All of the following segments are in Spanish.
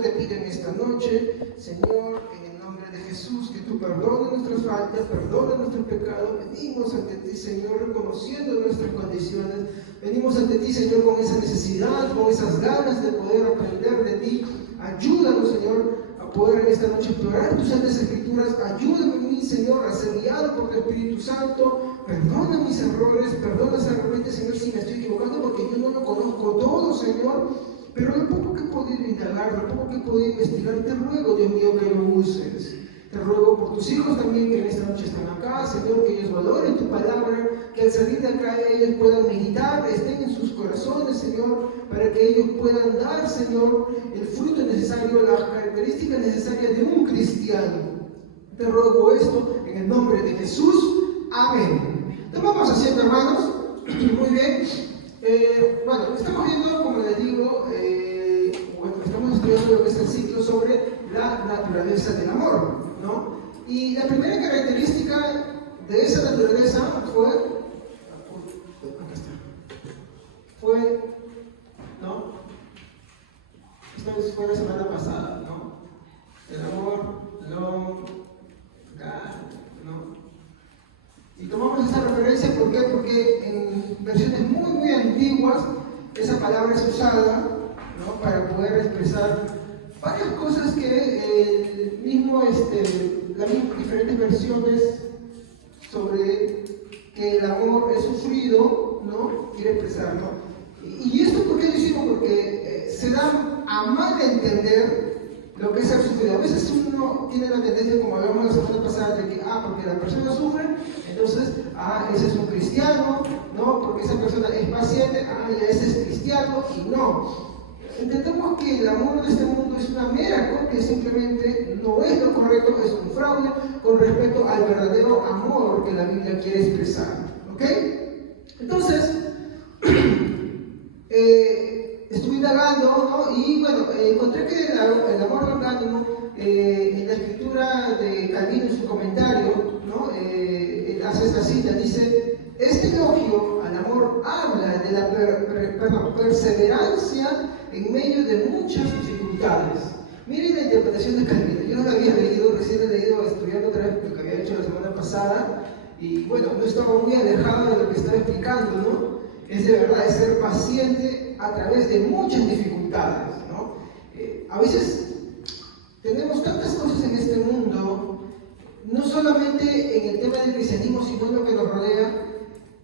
Santo, te pido en esta noche, Señor, en el nombre de Jesús, que tú perdones nuestras faltas, perdones nuestros pecados. Venimos ante ti, Señor, reconociendo nuestras condiciones. Venimos ante ti, Señor, con esa necesidad, con esas ganas de poder aprender de ti. Ayúdanos, Señor, a poder en esta noche explorar tus santas escrituras. Ayúdame a mí, Señor, a ser guiado por el Espíritu Santo. Perdona mis errores, perdona realmente, Señor, si me estoy equivocando, porque yo no lo conozco todo, Señor. Pero lo poco que he podido indagar, lo poco que he podido investigar, te ruego, Dios mío, que lo uses. Te ruego por tus hijos también que en esta noche están acá, Señor, que ellos valoren tu palabra, que al salir de acá ellos puedan meditar, estén en sus corazones, Señor, para que ellos puedan dar, Señor, el fruto necesario, las características necesarias de un cristiano. Te ruego esto en el nombre de Jesús. Amén. Tomamos asiento, hermanos. Muy bien. Bueno, estamos viendo, como les digo, estamos estudiando lo que es el ciclo sobre la naturaleza del amor, ¿no? Y la primera característica de esa naturaleza ¿no? Esto fue la semana pasada, ¿no? El amor, ¿no? Y tomamos esa referencia, ¿por qué? Porque en versiones muy antiguas esa palabra es usada, ¿no? Para poder expresar varias cosas que las mismas diferentes versiones sobre que el amor es sufrido, ¿no? Quiere expresar, ¿no? Y esto, ¿por qué lo hicimos? Porque se da a mal entender lo que es ser sufrido. A veces uno tiene la tendencia, como hablamos la semana pasada, de que, porque la persona sufre, entonces, ese es un cristiano, ¿no? Porque esa persona es paciente, ya ese es cristiano, y no. Entendemos que el amor de este mundo es una mera copia, simplemente no es lo correcto, es un fraude con respecto al verdadero amor que la Biblia quiere expresar, ¿ok? Entonces, estuve indagando, ¿no? Y bueno, encontré que el amor orgánico, en la escritura de Calvino en su comentario, ¿no? Hace esta cita, dice: este elogio al amor habla de la perseverancia en medio de muchas dificultades. Miren la interpretación de Calvino. Yo no la había leído, recién he leído estudiando otra vez lo que había hecho la semana pasada, y bueno, no estaba muy alejado de lo que estaba explicando, ¿no? Es de verdad, es ser paciente a través de muchas dificultades, ¿no? A veces tenemos tantas cosas en este mundo, no solamente en el tema del cristianismo, sino en lo que nos rodea,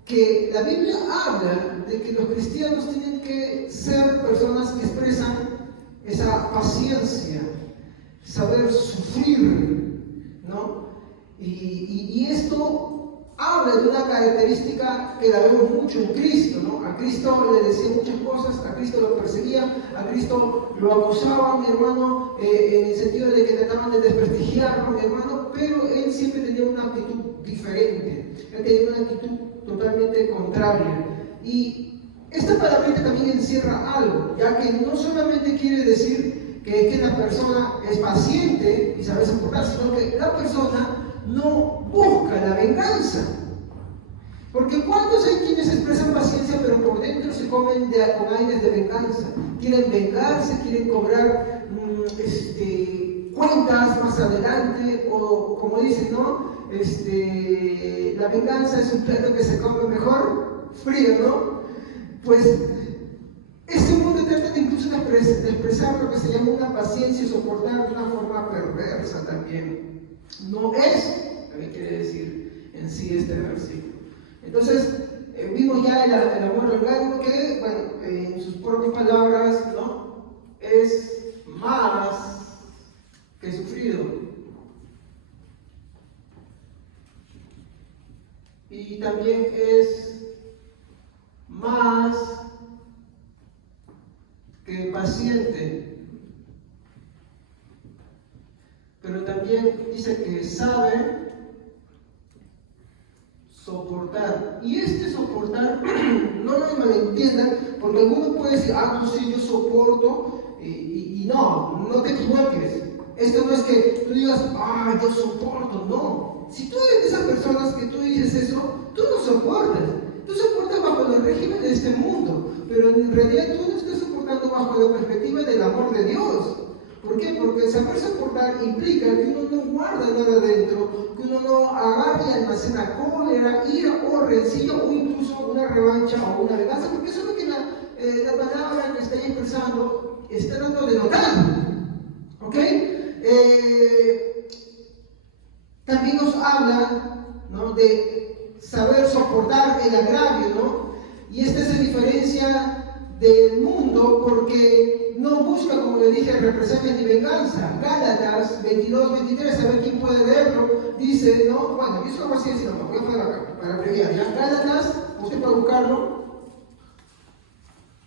que la Biblia habla de que los cristianos tienen que ser personas que expresan esa paciencia, saber sufrir, ¿no? Y esto habla de una característica que la vemos mucho en Cristo, ¿no? A Cristo le decían muchas cosas, a Cristo lo perseguían, a Cristo lo acusaban, mi hermano, en el sentido de que trataban de desprestigiarlo, mi hermano, pero él siempre tenía una actitud diferente, él tenía una actitud totalmente contraria. Y esta palabrita también encierra algo, ya que no solamente quiere decir que la persona es paciente y sabe soportar, sino que la persona no busca la venganza. Porque ¿cuántos hay quienes expresan paciencia pero por dentro se comen con aires de venganza? Quieren vengarse, quieren cobrar cuentas más adelante, o como dicen, ¿no? La venganza es un plato que se come mejor frío, ¿no? Pues este mundo trata incluso de expresar lo que se llama una paciencia y soportar de una forma perversa también. No es, también quiere decir en sí este versículo. Entonces, vimos ya el amor orgánico que, bueno, en sus propias palabras, ¿no? Es más que sufrido. Y también es más que paciente. Pero también dice que sabe soportar. Y este soportar, no lo malentiendan, porque algunos pueden decir, no, sí, yo soporto, y no te equivoques. Esto no es que tú digas, yo soporto, no. Si tú eres de esas personas que tú dices eso, tú no soportas. Tú soportas bajo los regímenes de este mundo, pero en realidad tú no estás soportando bajo la perspectiva del amor de Dios. ¿Por Porque el saber soportar implica que uno no guarda nada dentro, que uno no agarra y almacena cólera, ira o rencillo o incluso una revancha o una venganza, porque eso es lo que la palabra que está expresando está dando de notar. ¿Ok? También nos habla, ¿no?, de saber soportar el agravio, ¿no? Y esta se diferencia del mundo porque no busca, como le dije, represalia ni venganza. Gálatas 22-23, a ver quién puede leerlo, dice, ¿no? Bueno, yo solo así decirlo, voy a poner acá para abreviar. ¿Ya? Gálatas, usted puede buscarlo.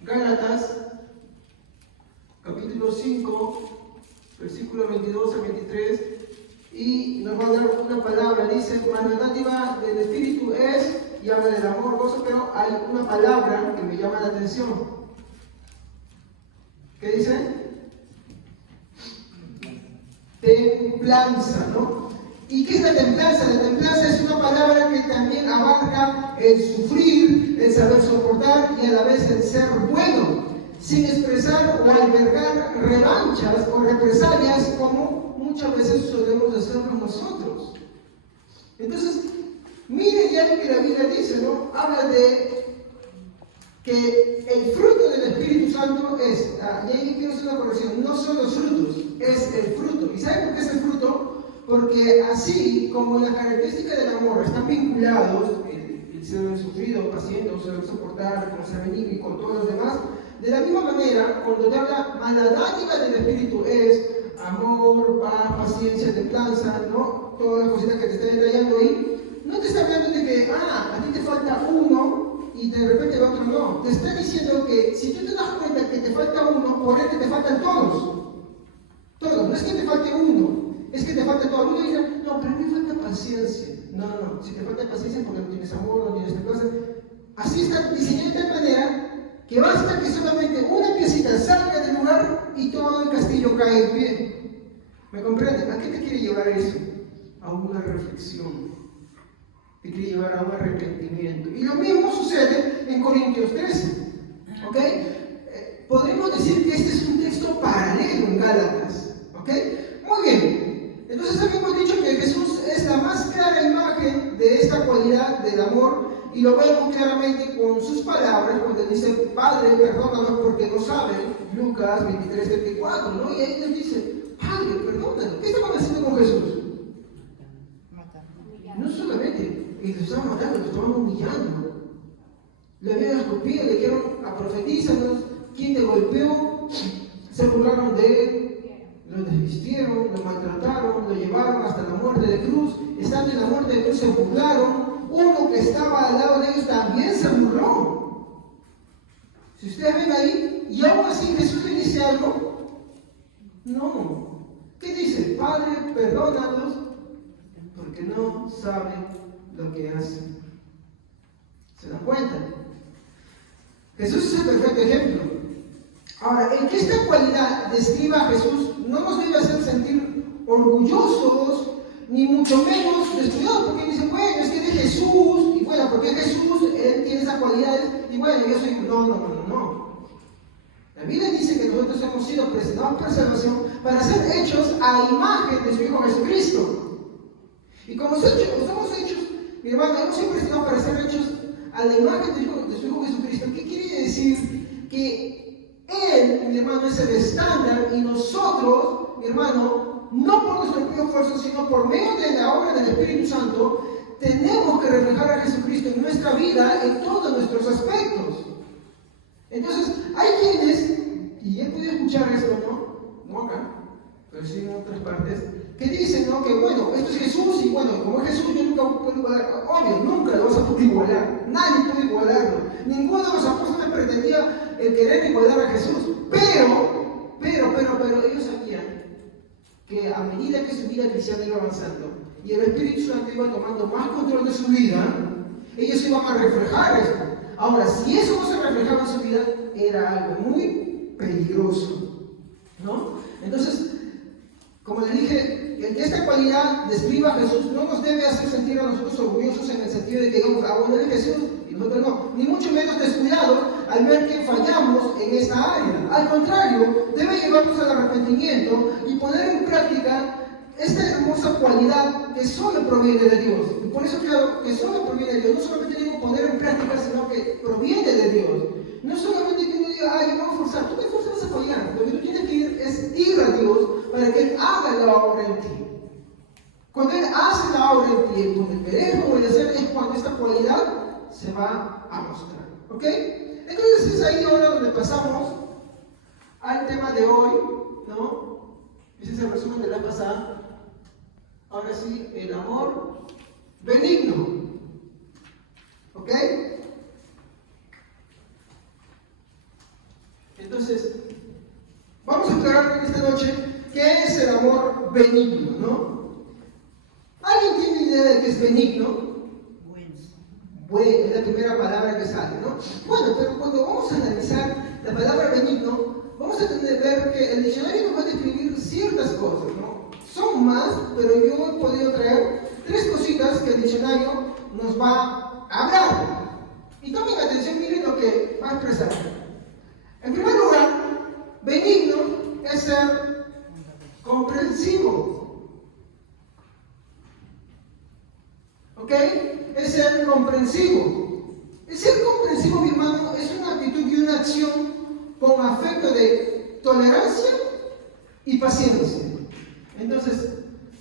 Gálatas, capítulo 5, versículo 22 a 23. Y nos va a dar una palabra, dice, mas la dádiva del Espíritu es, y habla del amor, gozo, pero hay una palabra que me llama la atención. ¿Qué dice? Templanza, ¿no? ¿Y qué es la templanza? La templanza es una palabra que también abarca el sufrir, el saber soportar y a la vez el ser bueno, sin expresar o albergar revanchas o represalias como muchas veces solemos hacerlo nosotros. Entonces, mire ya lo que la Biblia dice, ¿no? Habla de que el fruto del Espíritu Santo es, y ahí quiero hacer una corrección, no son los frutos, es el fruto. ¿Y saben por qué es el fruto? Porque así como las características del amor están vinculados, el ser sufrido, paciente, el saber soportar, el ser benigno y con todos los demás, de la misma manera, cuando te habla, mas la dádiva del Espíritu es amor, paz, paciencia, templanza, ¿no? Todas las cositas que te están detallando ahí, no te está hablando de que, a ti te falta uno y de repente el otro no. Te está diciendo que si tú te das cuenta que te falta uno, por ende te faltan todos. Todos, no es que te falte uno, es que te falta todo. Uno dice, no, pero a mí me falta paciencia. No, si te falta paciencia es porque no tienes amor, no tienes templanza. Así está diseñado de tal manera que basta que solamente una piecita salga del lugar y todo el castillo cae en pie. ¿Me comprende? ¿A qué te quiere llevar eso? A una reflexión. Te quiere llevar a un arrepentimiento. Y lo mismo sucede en Corintios 13. ¿Ok? Podríamos decir que este es un texto paralelo en Gálatas. ¿Ok? Muy bien. Entonces habíamos dicho que Jesús es la más clara imagen de esta cualidad del amor. Y lo vemos claramente con sus palabras cuando dice, Padre, perdónanos porque no saben, Lucas 23:34, ¿no? Y ahí les dice, Padre, perdónanos. ¿Qué estaban haciendo con Jesús? No solamente, lo estaban matando, lo estaban humillando. Le habían escupido, le dijeron, profetízanos, ¿quién te golpeó? Se burlaron de él, lo desvistieron, lo maltrataron, lo llevaron hasta la muerte de cruz. Estando en la muerte de cruz se burlaron. Uno que estaba al lado de ellos también se burló. Si ustedes ven ahí, y aún así Jesús le dice algo, no. ¿Qué dice? Padre, perdónalos, porque no saben lo que hacen. ¿Se dan cuenta? Jesús es el perfecto ejemplo. Ahora, el que esta cualidad describa a Jesús no nos debe hacer sentir orgullosos, ni mucho menos descuidados, porque dicen, bueno, es que es Jesús, y bueno, porque Jesús, él tiene esas cualidades, y bueno, yo soy, no. La Biblia dice que nosotros hemos sido presentados por salvación para ser hechos a imagen de su Hijo Jesucristo. Y como somos hechos, mi hermano, hemos sido presentados para ser hechos a la imagen de su Hijo Jesucristo. ¿Qué quiere decir? Que Él, mi hermano, es el estándar, y nosotros, mi hermano, no por nuestro propio esfuerzo, sino por medio de la obra del Espíritu Santo, tenemos que reflejar a Jesucristo en nuestra vida, en todos nuestros aspectos. Entonces, hay quienes, y he podido escuchar esto, no acá, pero sí en otras partes, que dicen, ¿no?, que bueno, esto es Jesús, y bueno, como es Jesús, yo nunca puedo igualar. Obvio, nunca lo vas a poder igualar, nadie puede igualarlo. Ninguno de los apóstoles pretendía querer igualar a Jesús, pero ellos sabían que a medida que su vida cristiana iba avanzando y el Espíritu Santo iba tomando más control de su vida, ellos iban a reflejar esto. Ahora, si eso no se reflejaba en su vida, era algo muy peligroso, ¿no? Entonces, como les dije, el que esta cualidad describa a Jesús no nos debe hacer sentir a nosotros orgullosos en el sentido de que digamos, bueno, es Jesús y nosotros no, ni mucho menos descuidados al ver que fallamos en esta área. Al contrario, debe llevarnos al arrepentimiento y poner en práctica esta hermosa cualidad que solo proviene de Dios. Y por eso claro que solo proviene de Dios. No solamente digo poner en práctica, sino que proviene de Dios. No solamente que uno diga, ay, yo voy a forzar. Tú te forzas a fallar. Lo que tú tienes que ir es ir a Dios para que Él haga la obra en ti. Cuando Él hace la obra en ti, con el querer o el hacer, es cuando esta cualidad se va a mostrar. ¿Ok? Entonces es ahí ahora donde pasamos al tema de hoy, ¿no? Ese es el resumen de la pasada. Ahora sí, el amor benigno. ¿Ok? Entonces, vamos a aclarar en esta noche qué es el amor benigno, ¿no? ¿Alguien tiene idea de qué es benigno? Bueno, es la primera palabra que sale, ¿no? Bueno, pero cuando vamos a analizar la palabra benigno, vamos a tener que ver que el diccionario nos va a describir ciertas cosas, ¿no? Son más, pero yo he podido traer 3 cositas que el diccionario nos va a hablar. Y tomen atención, miren lo que va a expresar. En primer lugar, benigno es ser comprensivo. ¿Ok? Es ser comprensivo. El ser comprensivo, mi hermano, es una actitud y una acción con afecto de tolerancia y paciencia. Entonces,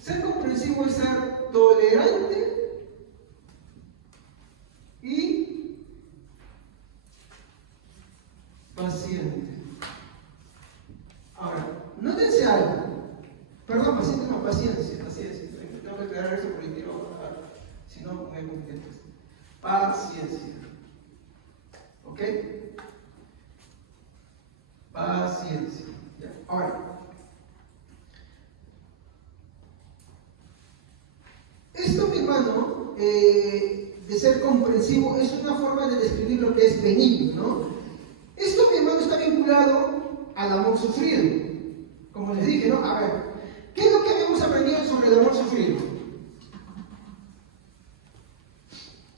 ser comprensivo es ser tolerante y paciente. Ahora, nótense algo. Perdón, paciente no, paciencia. Tengo que aclarar eso porque quiero, si no, me confundes. Paciencia. ¿Ok? Paciencia. Ya. Ahora, esto, mi hermano, de ser comprensivo es una forma de describir lo que es benigno, ¿no? Esto, mi hermano, está vinculado al amor sufrido. Como les dije, ¿no? A ver, ¿qué es lo que habíamos aprendido sobre el amor sufrido?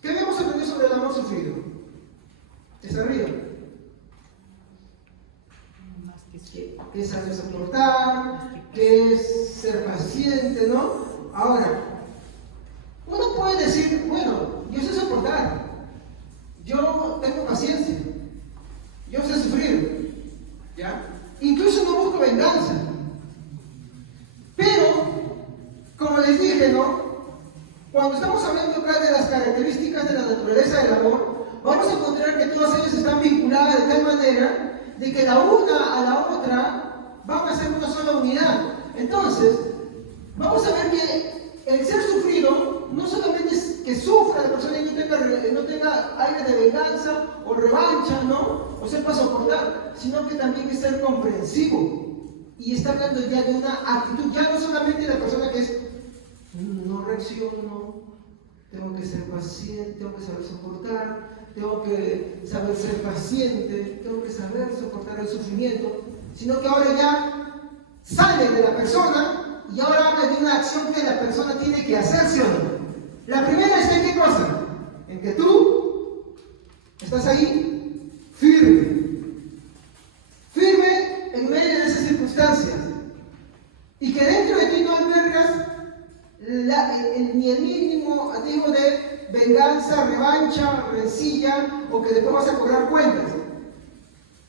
¿Qué habíamos aprendido sobre el amor sufrido? ¿Se ríe? Que es saber soportar, que es ser paciente, ¿no? Ahora, uno puede decir, bueno, yo sé soportar, yo tengo paciencia, yo sé sufrir, ¿ya? Incluso no busco venganza. Pero, como les dije, ¿no? Cuando estamos hablando acá de las características de la naturaleza del amor, vamos a encontrar que todas ellas están vinculadas de tal manera de que la una a la otra van a ser una sola unidad. Entonces, vamos a ver que el ser sufrido no solamente es que sufra la persona y no tenga aire de venganza o revancha, ¿no? O sepa soportar, sino que también es ser comprensivo. Y está hablando ya de una actitud, ya no solamente de la persona que es no reacciono, tengo que ser paciente, tengo que saber soportar, tengo que saber ser paciente, tengo que saber soportar el sufrimiento, sino que ahora ya sale de la persona y ahora habla de una acción que la persona tiene que hacer, ¿sí o no? La primera está en qué cosa? En que tú estás ahí firme en medio de esas circunstancias y que dentro de ti no albergas ni el mínimo atisbo de venganza, revancha, rencilla o que después vas a cobrar cuentas.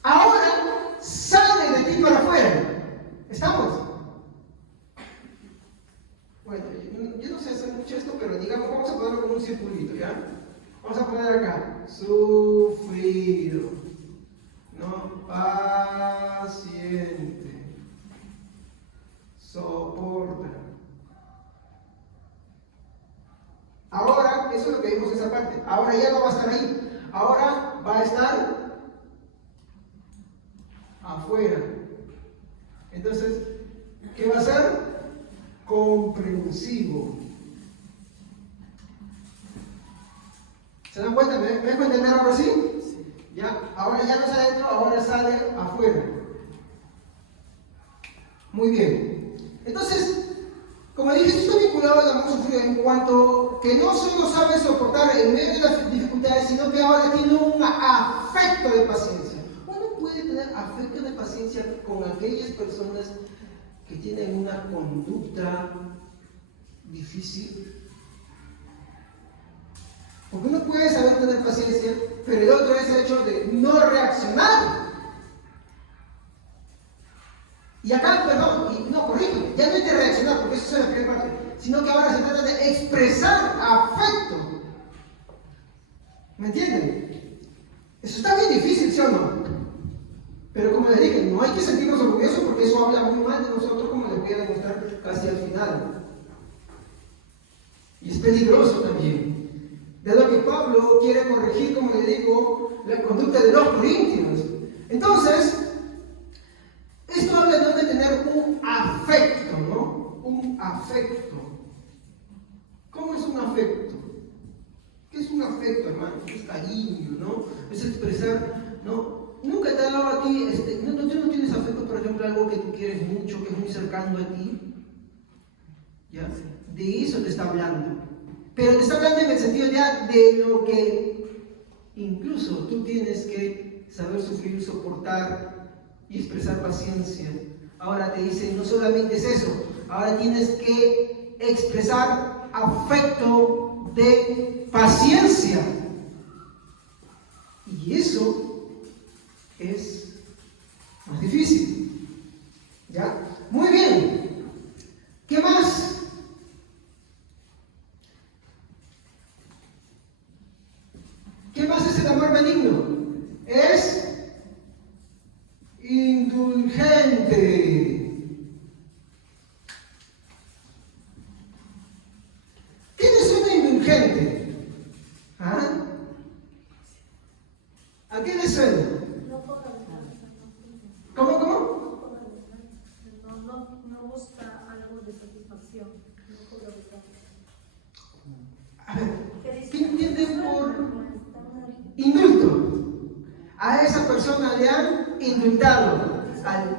Ahora sale de ti para afuera. ¿Estamos? Bueno, yo no sé hacer mucho esto, pero digamos, vamos a ponerlo como un circulito, ¿ya? Vamos a poner acá, sufrido, ¿no? Paciente, soporta. Ahora, eso es lo que vimos en esa parte. Ahora ya no va a estar ahí. Ahora va a estar afuera. Entonces, ¿qué va a ser? Comprensivo. ¿Se dan cuenta? ¿Me dejo entender ahora sí? ¿Ya? Ahora ya no sale adentro, ahora sale afuera. Muy bien. Entonces, como dije, esto está vinculado al amor sufrido en cuanto que no solo sabe soportar en medio de las dificultades, sino que ahora tiene un afecto de paciencia. Uno puede tener afecto de paciencia con aquellas personas que tienen una conducta difícil. Porque uno puede saber tener paciencia, pero el otro es el hecho de no reaccionar. Y acá, perdón, y no, corrijo, ya no hay de reaccionar, porque eso es la primera parte, sino que ahora se trata de expresar afecto. ¿Me entienden? Eso está bien difícil, ¿sí o no? Pero como les dije, no hay que sentirnos orgullosos porque eso habla muy mal de nosotros, como les voy a demostrar casi al final. Y es peligroso también. Dado que Pablo quiere corregir, como le digo, la conducta de los corintios. Entonces, esto habla de tener un afecto, ¿no? Un afecto. ¿Cómo es un afecto? ¿Qué es un afecto, hermano? Es cariño, ¿no? Es expresar, ¿no? Nunca te ha dado a ti, tú no tienes afecto, por ejemplo, algo que tú quieres mucho, que es muy cercano a ti. ¿Ya? De eso te está hablando. Pero te está hablando en el sentido ya de lo que incluso tú tienes que saber sufrir, soportar y expresar paciencia. Ahora te dice, no solamente es eso, ahora tienes que expresar afecto de paciencia. Y eso es más difícil. ¿Ya? Muy bien. ¿Qué más? ¿Qué más es el amor benigno? Es indulgente. ¿Qué es una indulgente? ¿Ah? ¿A qué le suena? ¿Cómo? No busca algo de satisfacción. A ver, ¿qué entienden por indulto? A esa persona le han indultado.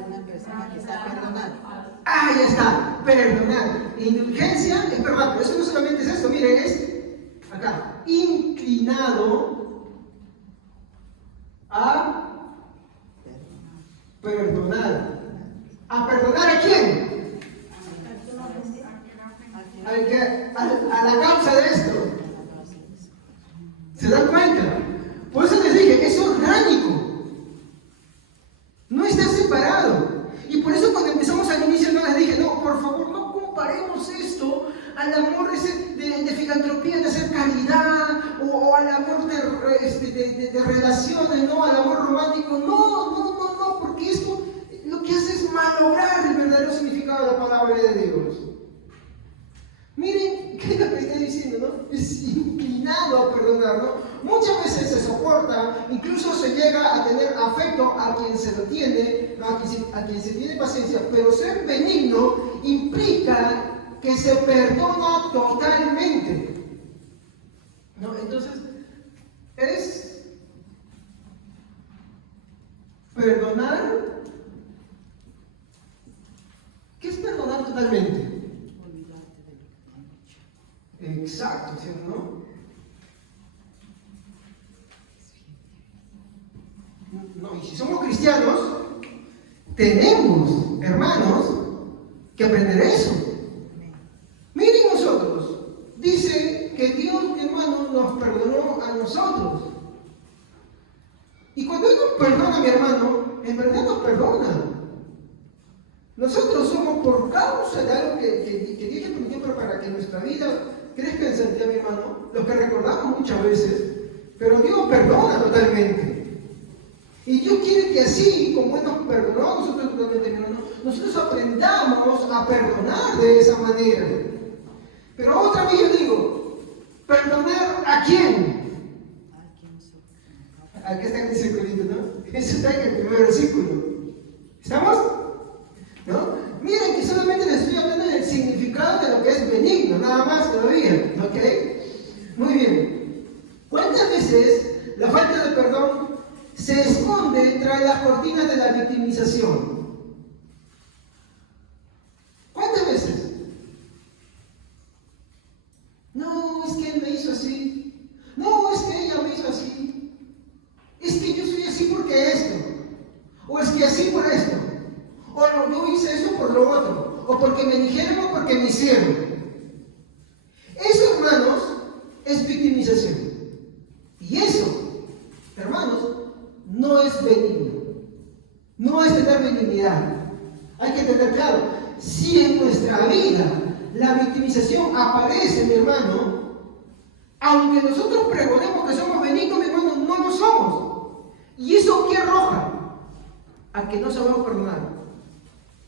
Una persona que está perdonando. Ah, ya está, perdonar. Indulgencia es perdonar, pero eso no solamente es esto, miren, es acá, inclinado a perdonar. ¿A perdonar a quién? A la causa de esto. ¿Se dan cuenta? Por eso les dije, es orgánico. No está separado. Y por eso cuando empezamos al inicio no les dije, no, por favor, no comparemos esto al amor de filantropía, de hacer caridad, o al amor de relaciones, ¿no? Al amor romántico. No, porque esto lo que hace es malograr el verdadero significado de la palabra de Dios. Miren, ¿qué es lo que está diciendo, no? Es inclinado a perdonar, ¿no? Muchas veces se soporta, incluso se llega a tener afecto a quien se lo tiene, ¿no? a quien se tiene paciencia, pero ser benigno implica que se perdona totalmente, ¿no? Entonces, es perdonar. ¿Qué es perdonar totalmente? Exacto, ¿sí o no? No, y si somos cristianos, tenemos, hermanos, que aprender eso. Miren nosotros, dice que Dios, hermanos, nos perdonó a nosotros. Y cuando Él nos perdona, mi hermano, en verdad nos perdona. Nosotros somos por causa de algo que Dios le permitió, pero para que nuestra vida crezca en santidad, mi hermano, lo que recordamos muchas veces, pero Dios perdona totalmente. Y Dios quiere que así, como Él nos perdonó a nosotros totalmente, mi hermano, nosotros aprendamos a perdonar de esa manera. Pero otra vez yo digo, ¿perdonar a quién? Aquí está en el circulito, ¿no? Eso está en el primer versículo. ¿Estamos? ¿No? Miren que solamente les estoy hablando del significado de lo que es benigno, nada más todavía, ¿ok? Muy bien. ¿Cuántas veces la falta de perdón se esconde tras las cortinas de la victimización? ¿Cuántas veces? No, es que él me hizo así. No, es que ella me hizo así. Es que yo soy así porque esto. O es que así por esto. O no, yo hice esto por lo otro. porque me dijeron o porque me hicieron. Eso, hermanos, es victimización. Y eso, hermanos, no es benigno. No es tener benignidad. Hay que tener claro, si en nuestra vida la victimización aparece, mi hermano, aunque nosotros pregonemos que somos benignos, mi hermano, no lo somos. ¿Y eso qué arroja? A que no sabemos perdonar.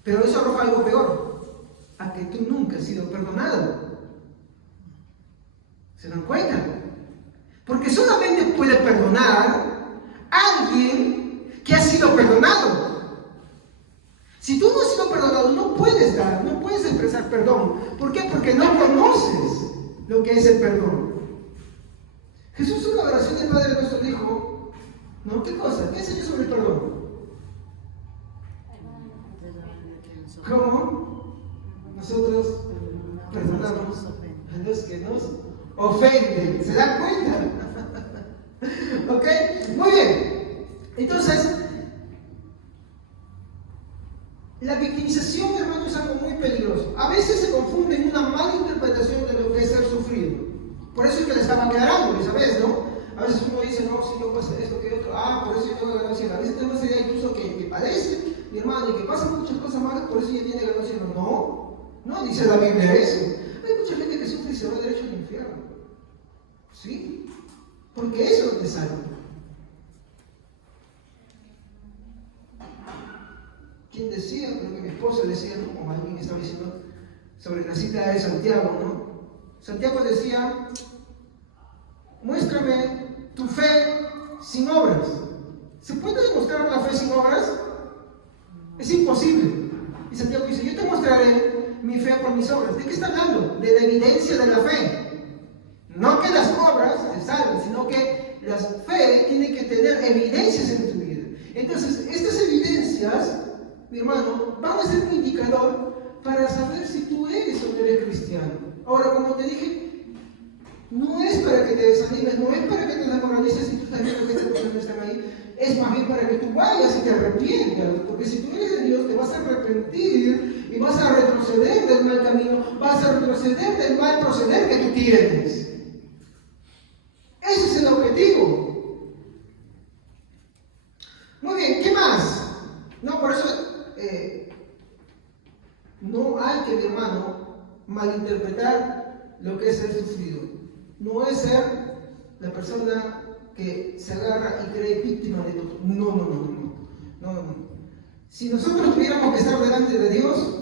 Pero eso arroja algo peor, a que tú nunca has sido perdonado. ¿Se dan cuenta? Porque solamente puede perdonar a alguien que ha sido perdonado. Si tú no has sido perdonado, no puedes dar, no puedes expresar perdón. ¿Por qué? Porque no conoces lo que es el perdón. Jesús en la oración del Padre Nuestro dijo, ¿no? ¿Qué cosa? ¿Qué enseña sobre el perdón? ¿Cómo? Nosotros perdonamos a los que nos ofenden. ¿Se dan cuenta? ¿Ok? Muy bien. Entonces, la victimización, hermano, es algo muy peligroso. A veces se confunde en una mala interpretación de lo que es ser sufrido. Por eso es que le estaba aclarando, ¿sabes? ¿No? A veces uno dice, no, si yo pasa esto, que otro, por eso yo tengo ganancia. A veces tengo esa idea incluso que padece, mi hermano, y que pasan muchas cosas malas, por eso ya tiene ganancia. No dice la Biblia eso. Hay mucha gente que sufre y se va derecho al infierno. ¿Sí? Porque eso no te salva. ¿Quién decía? Creo que mi esposa decía, ¿no? O alguien estaba diciendo sobre la cita de Santiago, ¿no? Santiago decía, muéstrame tu fe sin obras. ¿Se puede demostrar la fe sin obras? Es imposible. Y Santiago dice, yo te mostraré mi fe por mis obras. ¿De qué está hablando? De la evidencia de la fe. No que las obras te salven, sino que la fe tiene que tener evidencias en tu vida. Entonces, estas evidencias, mi hermano, van a ser un indicador para saber si tú eres o no eres cristiano. Ahora, como te dije, no es para que te desanimes, no es para que te desmoralices si tú estás viendo que estas personas no están ahí, es más bien para que tú vayas y te arrepientas, porque si tú eres de Dios te vas a arrepentir y vas a retroceder del mal camino, vas a retroceder del mal proceder que tú tienes. Ese es el objetivo. Muy bien, ¿qué más? No, por eso no hay que, mi hermano, malinterpretar lo que es ser sufrido. No es ser la persona que se agarra y cree víctima de todo. No. Si nosotros tuviéramos que estar delante de Dios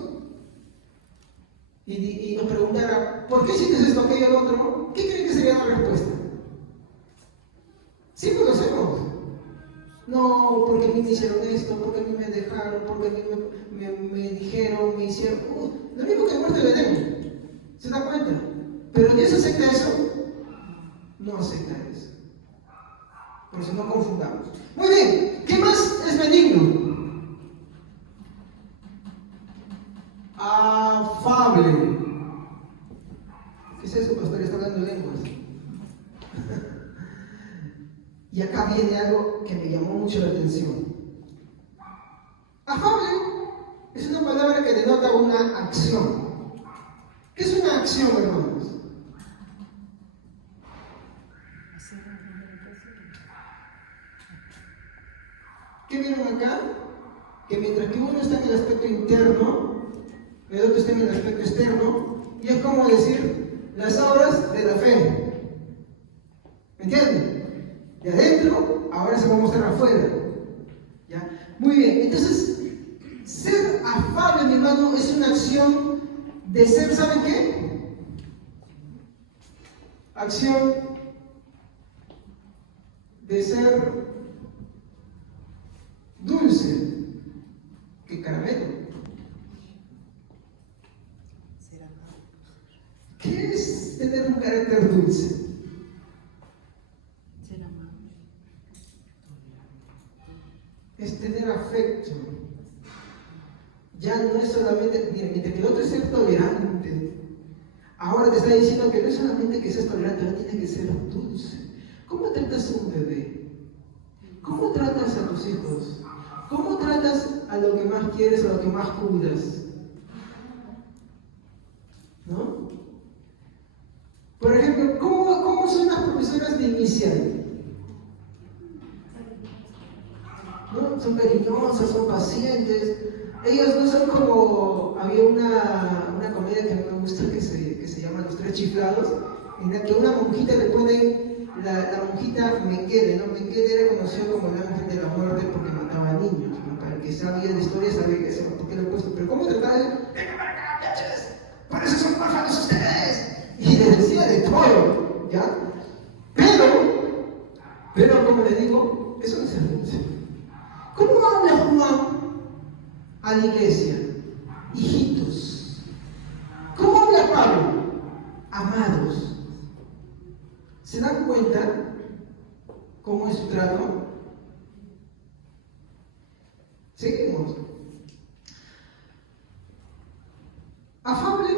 y nos preguntara, ¿por qué hiciste esto, aquello, el otro? ¿Qué creen que sería la respuesta? Siempre lo hacemos. No, porque a mí me hicieron esto, porque a mí me dejaron, porque a mí me dijeron, me hicieron. Lo único que muerte le demos. ¿Se da cuenta? Pero Dios acepta eso. No acepta eso. Por eso no confundamos. Muy bien, ¿qué más es benigno? Afable. ¿Qué es eso, pastor? Está hablando lenguas. Y acá viene algo que me llamó mucho la atención. Afable es una palabra que denota una acción. ¿Qué es una acción, hermanos? ¿Qué vieron acá? Que mientras que uno está en el aspecto interno, el otro está en el aspecto externo, y es como decir las obras de la fe. ¿Me entienden? De adentro, ahora se va a mostrar afuera. ¿Ya? Muy bien, entonces, ser afable, mi hermano, es una acción de ser, ¿saben qué? Acción de ser dulce que caramelo. ¿Qué es tener un carácter dulce? Es tener afecto. Ya no es solamente, mientras que el otro es ser tolerante. Ahora te está diciendo que no es solamente que seas tolerante, ahora tiene que ser dulce. ¿Cómo tratas a un bebé? ¿Cómo tratas a tus hijos? ¿Cómo tratas a lo que más quieres, a lo que más cuidas? de inicial? ¿No? Son cariñosas, son pacientes. Ellas no son como, había una comedia que a mí me gusta que se llama Los Tres Chiflados, en la que a una monjita le ponen, la monjita Mengele, ¿no? Mengele era conocido como el ángel de la muerte porque mataba niños, ¿no? Para el que sabía de historia sabe que eso, porque le han puesto, pero ¿cómo tratar de, venga para acá, muchachos, por eso son huérfanos ustedes? Y les decía de todo, ¿ya? Pero como les digo, eso no se reduce. ¿Cómo habla Juan a la iglesia? Hijitos. ¿Cómo habla Pablo? Amados. ¿Se dan cuenta cómo es su trato? Seguimos. Afable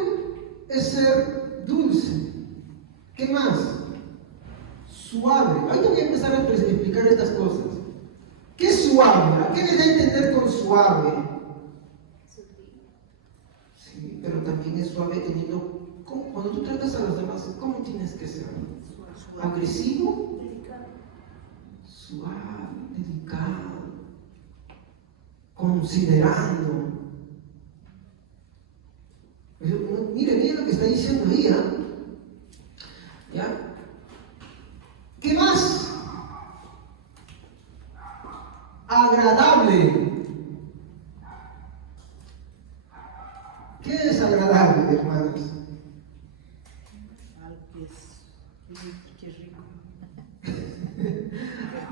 es ser dulce. ¿Qué más? Suave. Ahorita voy a empezar a explicar estas cosas. ¿Qué es suave? ¿A qué le da a entender con suave? Sí, pero también es suave teniendo... Cuando tú tratas a los demás, ¿cómo tienes que ser? ¿Agresivo? Suave, delicado, considerando. Miren lo que está diciendo ahí, ¿eh? ¿Ya? ¿Qué más? Agradable. ¿Qué es agradable, hermanos? Algo que es rico.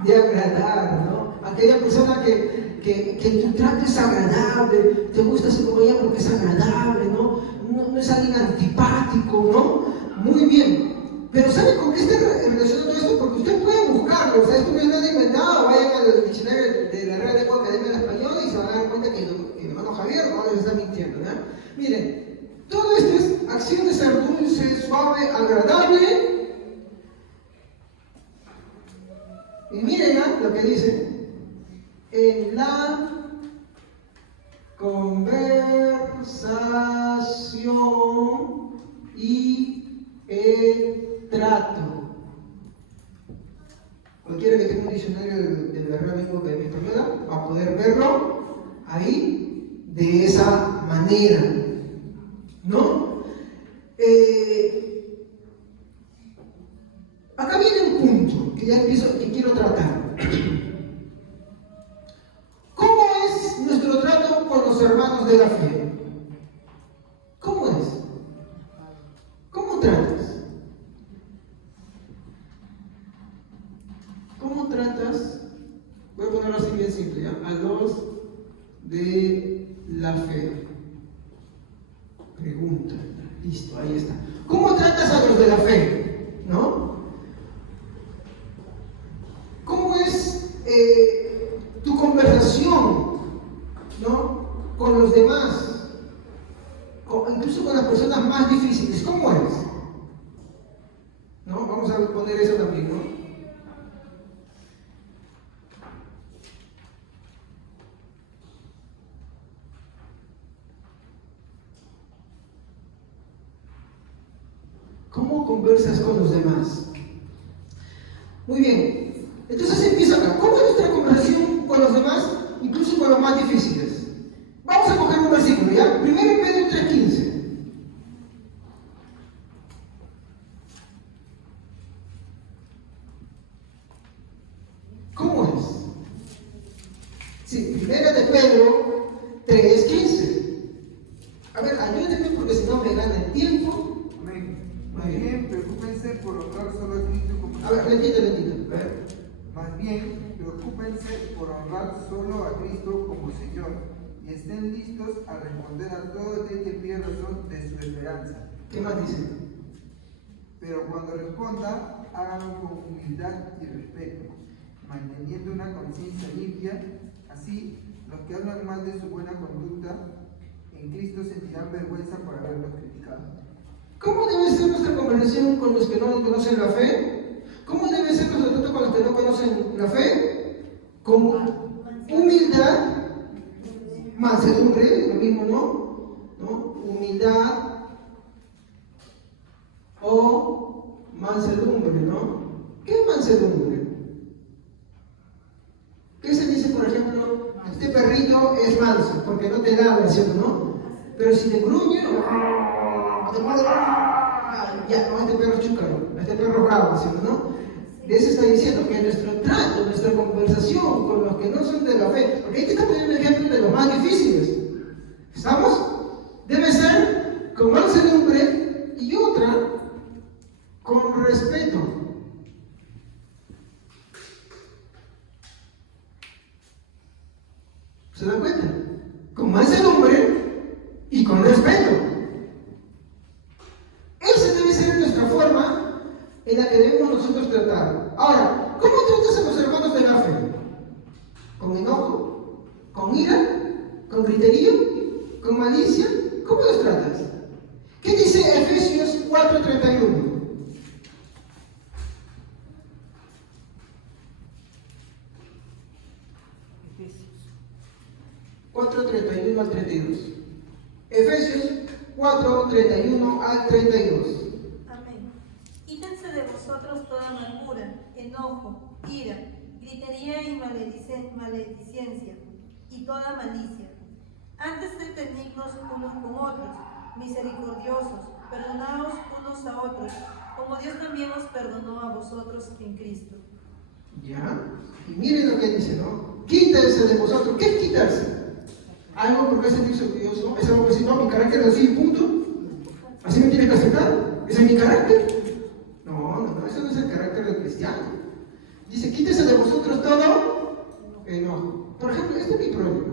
De agradar, ¿no? Aquella persona que tu trato es agradable, te gusta así como ella porque es agradable, ¿no? No es alguien antipático, ¿no? Muy bien. Pero ¿sabe con qué está relacionado todo esto? Porque usted puede buscarlo, o sea, esto no es nada inventado, vayan al diccionario de la Real Lengua Academia del Español y se van a dar cuenta que el hermano Javier no les está mintiendo, ¿no? Miren, todo esto es acción de ser dulce, suave, agradable. Y miren lo que dice, en la conversación y el trato. Cualquiera que tenga un diccionario de la Real Lengua Academia Española va a poder verlo ahí de esa manera, ¿no? Acá viene un punto que quiero tratar. ¿Cómo es nuestro trato con los hermanos de la fe? ¿Cómo es? ¿Cómo tratas? ¿Cómo tratas? Voy a ponerlo así bien simple, ¿ya? A los de la fe. Pregunta. Listo, ahí está. ¿Cómo tratas a los de la fe? ¿No? ¿Cómo es tu conversación, ¿no? Con los demás? Incluso con las personas más difíciles. ¿Cómo es? ¿No? Vamos a poner eso también, ¿no? ¿Cómo conversas con los demás? Muy bien. Entonces empieza acá. ¿Cómo es nuestra conversación con los demás, incluso con los más difíciles? Vamos a coger un versículo, ¿ya? 1 Pedro 3:15. ¿Cómo es? Sí, 1 de Pedro 3:15. A ver, ayúdenme porque si no me gana el tiempo. Más bien, preocúpense por honrar solo a Cristo como Señor. A ver, repite. Más bien, preocúpense por honrar solo a Cristo como Señor y estén listos a responder a todo aquel que pida razón de su esperanza. ¿Qué más dice? Pero cuando responda, háganlo con humildad y respeto, manteniendo una conciencia limpia. Así, los que hablan mal de su buena conducta en Cristo sentirán vergüenza por haberlos criticado. ¿Cómo debe ser nuestra conversación con los que no conocen la fe? ¿Cómo debe ser nuestro trato con los que no conocen la fe? Con humildad, mansedumbre, lo mismo, ¿no? Humildad o mansedumbre, ¿no? ¿Qué Pero si te gruñe, te muerde, ya, no, este perro es chúcaro, este perro es bravo, ¿sí, no? De eso está diciendo que nuestro trato, nuestra conversación con los que no son de la fe, porque aquí te está poniendo un ejemplo de los más difíciles, ¿estamos? Debe ser con mansedumbre y otra con respeto. ¿Se dan cuenta? Con mansedumbre y con respeto. Esa debe ser nuestra forma en la que debemos nosotros tratar. Ahora, ¿cómo tratas a los hermanos de la fe? ¿Con enojo? ¿Con ira? ¿Con griterío? ¿Con malicia? ¿Cómo los tratas? ¿Qué dice Efesios 4:31? Efesios 4:31 al 32. Efesios 4:31 al 32. Amén. Quítense de vosotros toda amargura, enojo, ira, gritería y maledicencia, y toda malicia. Antes sed benignos unos con otros, misericordiosos, perdonaos unos a otros, como Dios también os perdonó a vosotros en Cristo. ¿Ya? Y miren lo que dice, ¿no? Quítense de vosotros. ¿Qué es quitarse? Algo porque sentirse orgulloso. Es algo que si no, mi carácter es así, punto. Así me tienes que aceptar. ¿Ese es mi carácter? No, ese no es el carácter del cristiano. Dice, quítese de vosotros todo enojo. Por ejemplo, este es mi problema.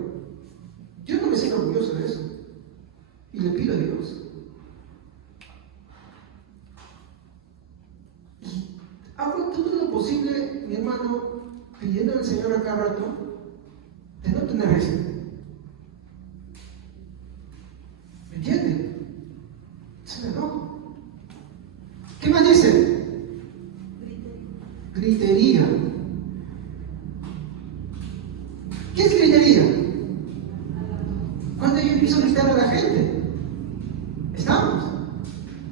Yo no me siento orgulloso de eso. Y le pido a Dios. Y hago todo lo posible, mi hermano, pidiendo al Señor a cada rato, de no tener eso. ¿Me entienden? Es un enojo. ¿Qué más dice? Gritería. ¿Qué es gritería? Cuando yo empiezo a gritar a la gente. ¿Estamos?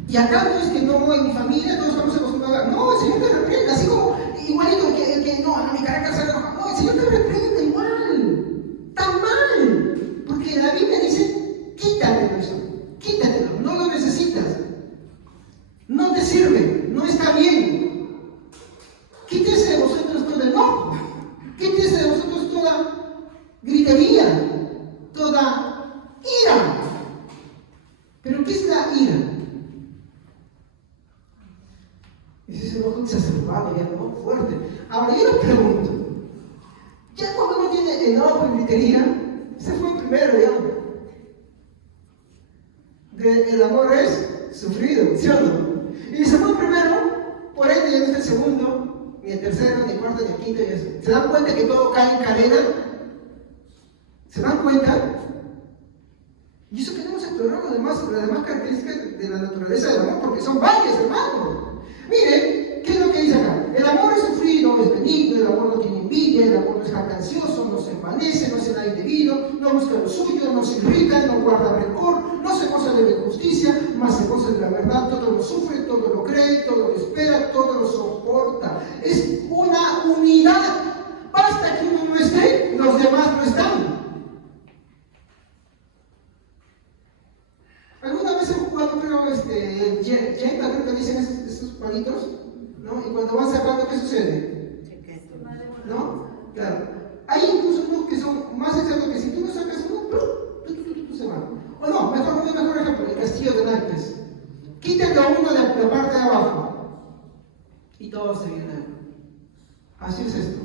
Y acá no es que no, en mi familia todos estamos acostumbrados a... No, el Señor te reprende, así como igualito que no, mi carácter se enoja. No, el Señor te reprende igual. Tan mal. Porque la Biblia dice, quítatelo eso. Quítatelo, no lo necesitas. No te sirve, no está bien. Quítese de vosotros todo enojo. Quítese de vosotros toda gritería, toda ira. ¿Pero qué es la ira? Ese es enojo exacerbado, ya no fuerte. Ahora yo les pregunto, ya cuando uno tiene enojo y gritería, se fue primero, digamos. El amor es sufrido, ¿sí o no? Y se fue primero, por ende ya no está el segundo, ni el tercero, ni el cuarto, ni el quinto, y eso. ¿Se dan cuenta que todo cae en cadena? ¿Se dan cuenta? Y eso queremos explorar las demás características de la naturaleza del amor, porque son varias, hermano. Miren, ¿qué es lo que dice acá? El amor es sufrido, es benigno, el amor no tiene envidia, el amor no es jactancioso, no se envanece, no se da indebido, no busca lo suyo, no se irrita, no guarda rencor, no se goza de la injusticia, más se goza de la verdad, todo lo sufre, todo lo cree, todo lo espera, todo lo soporta. Es una unidad. Basta que uno no esté, los demás no están. Alguna vez hemos jugado, creo, Jenga, creo que dicen esos palitos, ¿no? Y cuando van sacando, ¿qué sucede? ¿No? Claro. Hay incluso unos que son más exactos que si tú no sacas uno, se van. O no, un mejor ejemplo, el castillo de naipes. Quítate a uno de la parte de abajo y todos se vienen. Así es esto.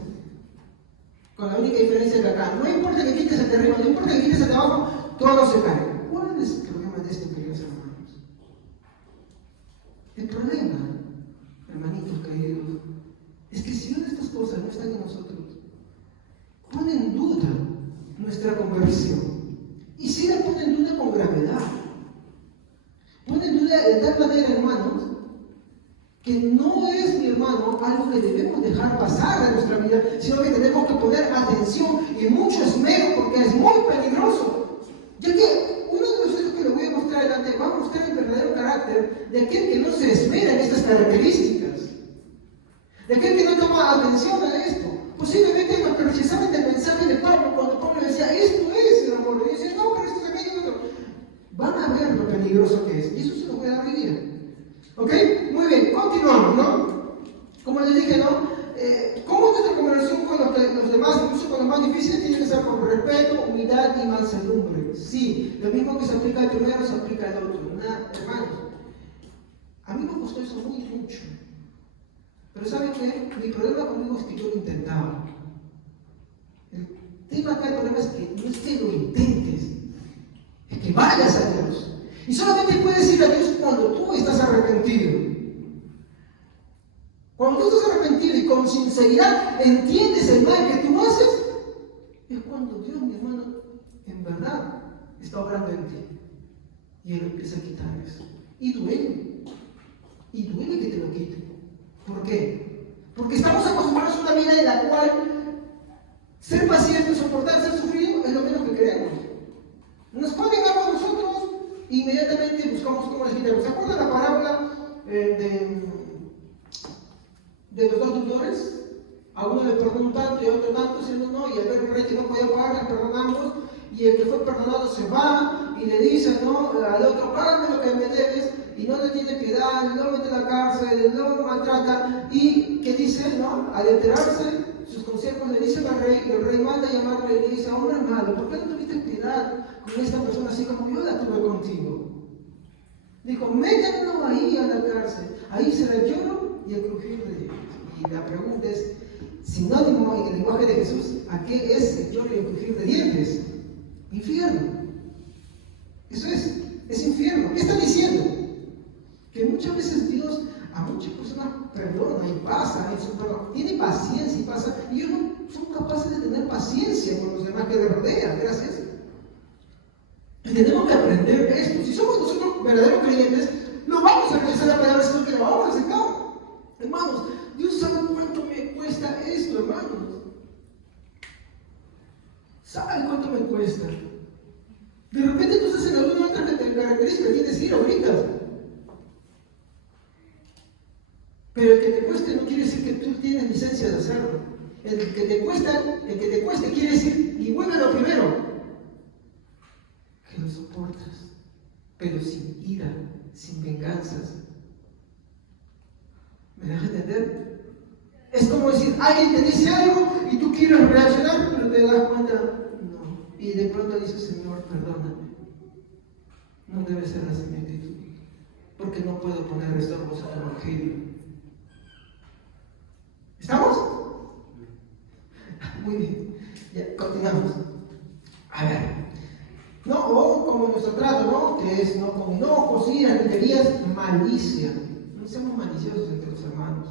Con la única diferencia de acá. No importa que quites el de arriba, no importa que quites el de abajo, todos se caen. ¿Cuál es el problema de esto, queridos hermanos? El problema, hermanitos queridos, es que si una de estas cosas no están en nosotros, pone en duda nuestra conversión. Y si la pone en duda con gravedad. Pone en duda de tal manera, hermanos, que no es, mi hermano, algo que debemos dejar pasar de nuestra vida, sino que tenemos que poner atención y mucho esmero, porque es muy peligroso. Ya que uno de los hechos que les voy a mostrar adelante va a mostrar el verdadero carácter de aquel que no se esmera en estas características, de aquel que no toma atención a esto. Posiblemente los que rechazaban el mensaje de Pablo, cuando Pablo decía, esto es el amor, y decían, no, pero esto también es otro. van a ver lo peligroso que es. Y eso se lo voy a dar hoy día. ¿Ok? Muy bien, continuamos, ¿no? Como les dije, ¿no? ¿Cómo es nuestra conversación con los demás, incluso con los más difíciles? Tiene que ser con respeto, humildad y mansedumbre. Sí, lo mismo que se aplica al primero se aplica al otro. Hermanos, a mí me costó eso mucho. Pero ¿saben qué? Mi problema conmigo es que yo lo intentaba. El tema acá, el problema es que no es que lo intentes, es que vayas a Dios. Y solamente puedes ir a Dios cuando tú estás arrepentido. Cuando tú estás arrepentido y con sinceridad entiendes el mal que tú haces, es cuando Dios, mi hermano, en verdad está obrando en ti. Y Él empieza a quitar eso. Y duele. Y duele que te lo quite. ¿Por qué? Porque estamos acostumbrados a una vida en la cual ser paciente, soportar, ser sufrido es lo menos que queremos. Nos ponen algo a nosotros, inmediatamente buscamos cómo les quitamos. ¿Se acuerdan la parábola de los dos deudores? A uno le perdonó un tanto y a otro tanto, diciendo no, y al ver un rey que no podía pagar, le perdonamos, y el que fue perdonado se va y le dice, ¿no?, al otro, págame lo que me debes, y no le tiene piedad, no lo mete en la cárcel, no lo maltrata, y ¿qué dice, no? Al enterarse, sus consejos le dicen al rey, y el rey manda a llamarlo y le dice, hombre malo, ¿por qué no tuviste piedad con esta persona así como yo la tuve contigo? Dijo, métanlo ahí a la cárcel, ahí será el lloro y el crujir de dientes. Y la pregunta es, sinónimo en el lenguaje de Jesús, ¿a qué es el lloro y el crujir de dientes? Infierno. Eso es infierno. ¿Qué está diciendo? Que muchas veces Dios a muchas personas perdona y pasa, tiene paciencia y pasa, y ellos no son capaces de tener paciencia con los demás que les rodean. Gracias. Y tenemos que aprender esto. Si somos nosotros verdaderos creyentes, no vamos a rechazar la palabra, sino que la vamos a aceptar. Hermanos, Dios sabe cuánto me cuesta esto, hermanos. ¿Sabe cuánto me cuesta? De repente tú estás en alguna otra característica, tienes ira o gritas. Pero el que te cueste no quiere decir que tú tienes licencia de hacerlo. El que te cueste quiere decir, y vuelve lo primero, que lo soportas, pero sin ira, sin venganzas. ¿Me dejas entender? Es como decir, alguien te dice algo y tú quieres reaccionar, pero te das cuenta, no. Y de pronto dices, Señor, perdóname. No debe ser así mi actitud, porque no puedo poner estorbos a tu evangelio. ¿Estamos? Muy bien. Ya, continuamos. A ver. No, o como nuestro trato, ¿no? Que es, ¿no?, con enojos, ira, griterías, malicia. No seamos maliciosos entre los hermanos.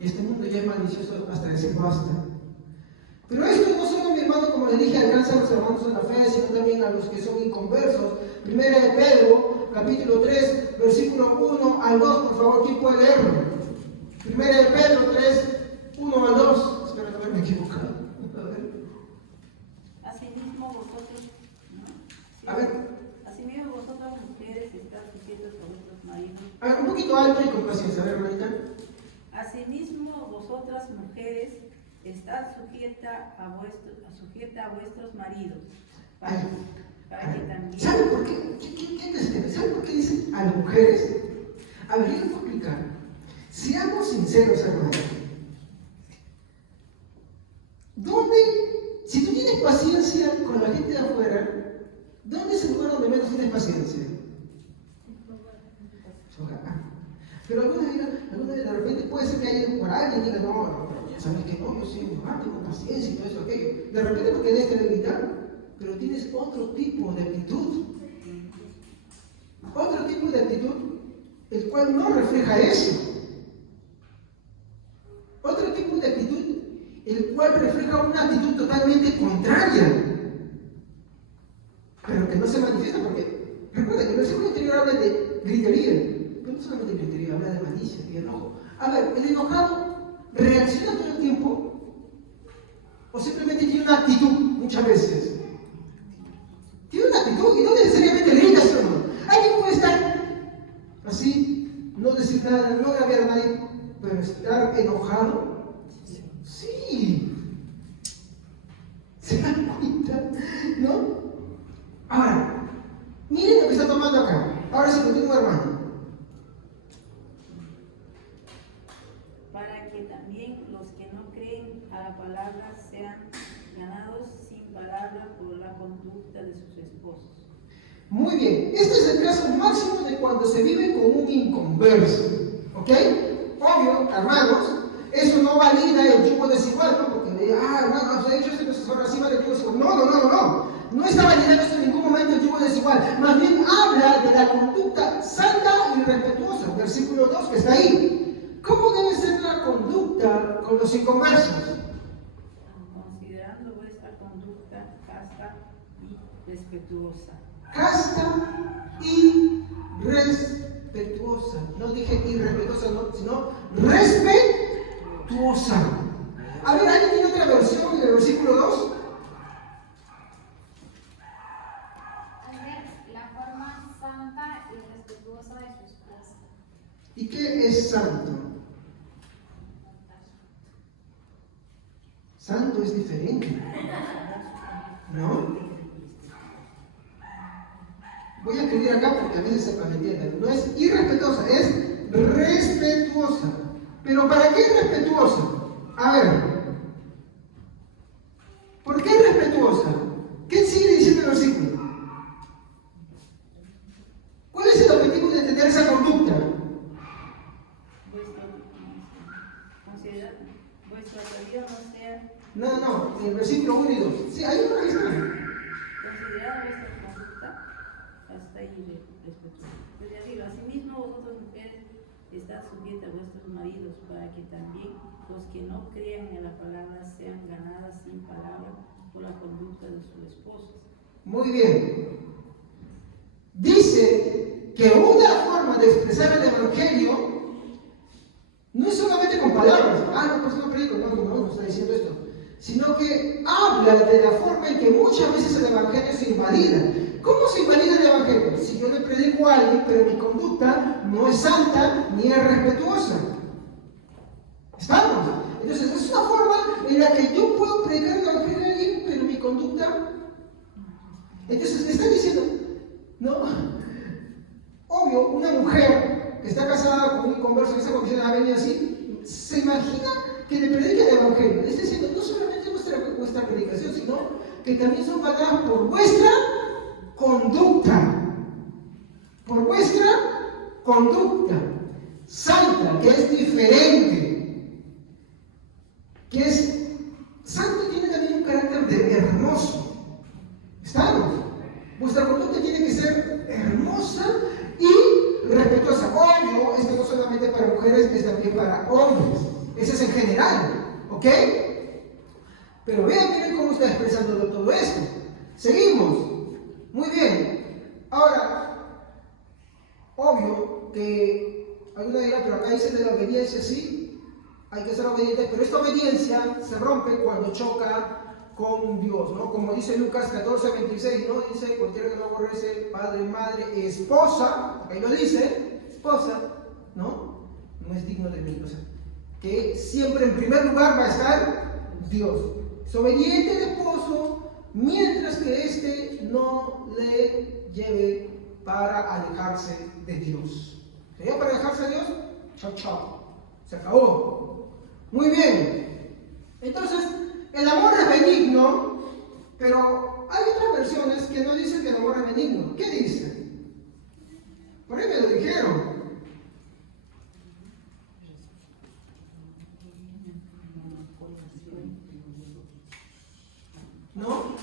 Y este mundo ya es malicioso hasta decir basta. Pero esto no solo, mi hermano, como les dije, alcanza a los hermanos en la fe, sino también a los que son inconversos. Primera de Pedro, capítulo 3, versículo 1 al 2, por favor, ¿quién puede leerlo? Primera de Pedro 3, 1 al 2. Espero no haberme equivocado. Asimismo vosotros, ¿no? A ver. Asimismo vosotras mujeres estad sujetas a vuestros maridos. A ver, un poquito alto y con paciencia. A ver, hermanita. Asimismo vosotras mujeres estad sujeta a vuestros maridos, para que también... ¿Saben por qué? ¿Saben por qué dicen a las mujeres? A ver, yo les voy a explicar. Seamos sinceros, hermanos. Si tú tienes paciencia con la gente de afuera, ¿dónde es el lugar donde menos tienes paciencia? Pero algunos de repente puede ser que haya por alguien diga, no, ya sabes que no, yo soy un tengo paciencia y todo eso, aquello. De repente porque dejes de evitar, pero tienes otro tipo de actitud. Otro tipo de actitud, el cual no refleja eso. Otro tipo de actitud, el cual refleja una actitud totalmente contraria, pero que no se manifiesta porque, recuerda que el versículo anterior habla de gritería, pero no solamente de gritería, habla de malicia y enojo. A ver, ¿el enojado reacciona todo el tiempo? ¿O simplemente tiene una actitud muchas veces? Tiene una actitud y no necesariamente grita, ¿sí o no? Alguien puede estar así, no decir nada, no agraviar a nadie, pero estar enojado. Sí. ¿Se dan cuenta? ¿No? Ahora, Ahora sí, continúa, hermano. Para que también los que no creen a la palabra sean ganados sin palabra por la conducta de sus esposos. Muy bien, este es el caso máximo de cuando se vive con un inconverso. ¿Ok? Obvio, hermanos, eso no valida el yugo desigual, ¿no? Porque, hermano, has dicho este profesor así vale el yugo desigual. No. No está validando esto en ningún momento el yugo desigual. Más bien habla de la conducta santa y respetuosa. Versículo 2 que está ahí. ¿Cómo debe ser la conducta con los inconversos? Considerando vuestra conducta casta y respetuosa. Casta y respetuosa. No dije irrespetuosa, no, sino respetuosa. A ver, ¿alguien tiene otra versión del versículo 2? La forma santa y respetuosa de su esposa. ¿Y qué es santo? Santo es diferente, ¿no? Voy a escribir acá porque a veces se malentienden. No es irrespetuosa, es respetuosa. ¿Pero para qué es respetuosa? A ver, ¿por qué es respetuosa? ¿Qué sigue diciendo el versículo? ¿Cuál es el objetivo de tener esa conducta? Vuestro atavío no sea. No, el versículo 1 y 2. Sí, hay una que está. Considerad vuestra conducta hasta ahí respetuosa. Desde arriba, asimismo vosotras mujeres estad sujetas a vuestros maridos, para que también los que no crean en la palabra sean ganadas sin palabra por la conducta de sus esposos. Muy bien. Dice que una forma de expresar el evangelio no es solamente con palabras. No, pues no predico, no está diciendo esto. Sino que habla de la forma en que muchas veces el evangelio se invalida. ¿Cómo se invalida el evangelio? Si yo le predico a alguien, pero mi conducta no es santa ni es respetuosa. ¿Estamos? Entonces, es una forma en la que yo puedo predicar el evangelio a alguien, pero mi conducta. Entonces, le está diciendo, no. Obvio, una mujer que está casada con un inconverso en esa condición ha venido así, se imagina que le predica el evangelio. Le está diciendo, no solamente vuestra predicación, sino que también son pagadas por vuestra conducta. Por vuestra conducta santa, que es diferente. Que es santo y tiene también un carácter de hermoso. ¿Estamos? Vuestra conducta tiene que ser hermosa y respetuosa. Obvio, esto no solamente para mujeres, es también para hombres. Ese es en general, ¿ok? Pero miren cómo está expresando todo esto. Seguimos. Muy bien. Ahora, obvio que alguna dirá, pero acá dice de la obediencia, sí, hay que ser obedientes, pero esta obediencia se rompe cuando choca con Dios, ¿no? Como dice Lucas 14:26, ¿no? Dice, cualquiera que no aborrece padre, madre, esposa, ahí lo dice, esposa, ¿no? No es digno de mí, o sea, que siempre en primer lugar va a estar Dios. Es obediente el esposo, mientras que éste no le lleve para alejarse de Dios. ¿Sería para alejarse de Dios? Chao. Se acabó. Muy bien. Entonces, el amor es benigno, pero hay otras versiones que no dicen que el amor es benigno. ¿Qué dicen? Por ahí me lo dijeron. ¿No?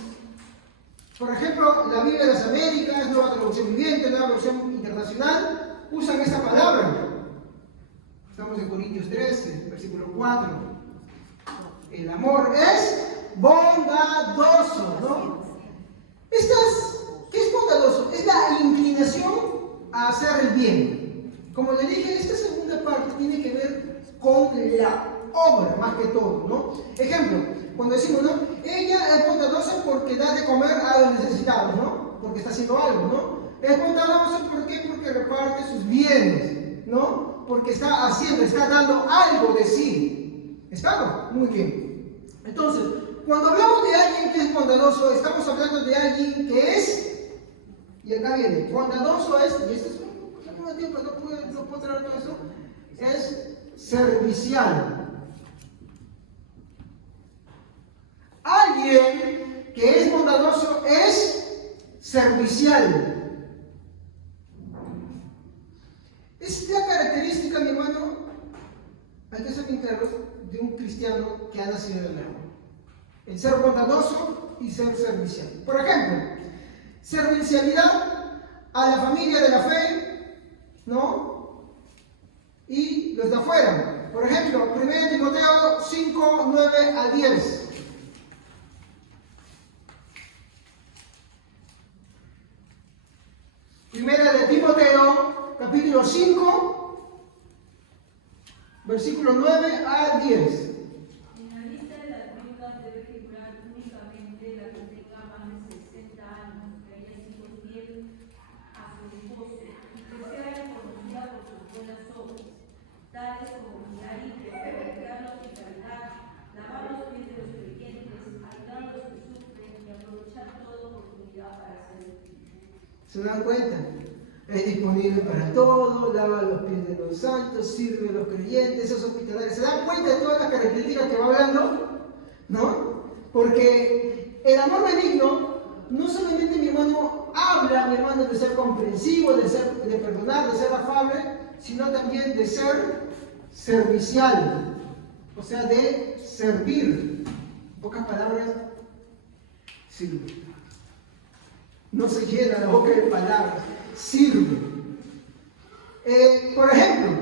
Por ejemplo, la Biblia de las Américas, Nueva Traducción Viviente, Nueva Versión Internacional, usan esa palabra. Estamos en Corintios 13, versículo 4. El amor es bondadoso, ¿no? ¿Qué es bondadoso? Es la inclinación a hacer el bien. Como le dije, esta segunda parte tiene que ver con la obra, más que todo, ¿no? Ejemplo, cuando decimos, ¿no? Ella es bondadosa porque da de comer a los necesitados, ¿no? Porque está haciendo algo, ¿no? Es bondadosa, ¿por qué? Porque reparte sus bienes, ¿no? Porque está dando algo de sí. ¿Estamos? Muy bien. Entonces, cuando hablamos de alguien que es bondadoso, estamos hablando de alguien que es Y acá viene, bondadoso es, y este es al mismo tiempo, no puedo traer todo eso, es servicial. Alguien que es bondadoso es servicial. Es la característica, mi hermano, hay que ser bien claros, de un cristiano que ha nacido de nuevo. El ser bondadoso y ser servicial. Por ejemplo, servicialidad a la familia de la fe, ¿no? Y los de afuera. Por ejemplo, 1 Timoteo 5, 9 a 10. Primera de Timoteo, capítulo 5, versículo 9 a 10. En la lista de las viudas debe figurar únicamente la que tenga más de 60 años, que haya sido fiel a su esposo y que sea reconocida por sus buenas obras, tales como cuidar hijos, practicar la hospitalidad, lavar los pies de los creyentes, ayudar a los que sufren y aprovechar toda oportunidad para servir. ¿Se dan cuenta? Es disponible para todo, lava los pies de los santos, sirve a los creyentes, es hospitalario. ¿Se dan cuenta de todas las características que va hablando? ¿No? Porque el amor benigno no solamente, mi hermano, habla, mi hermano, de ser comprensivo, de perdonar, de ser afable, sino también de ser servicial, o sea, de servir. En pocas palabras, sirve. No se llena la boca de palabras, sirve. Por ejemplo,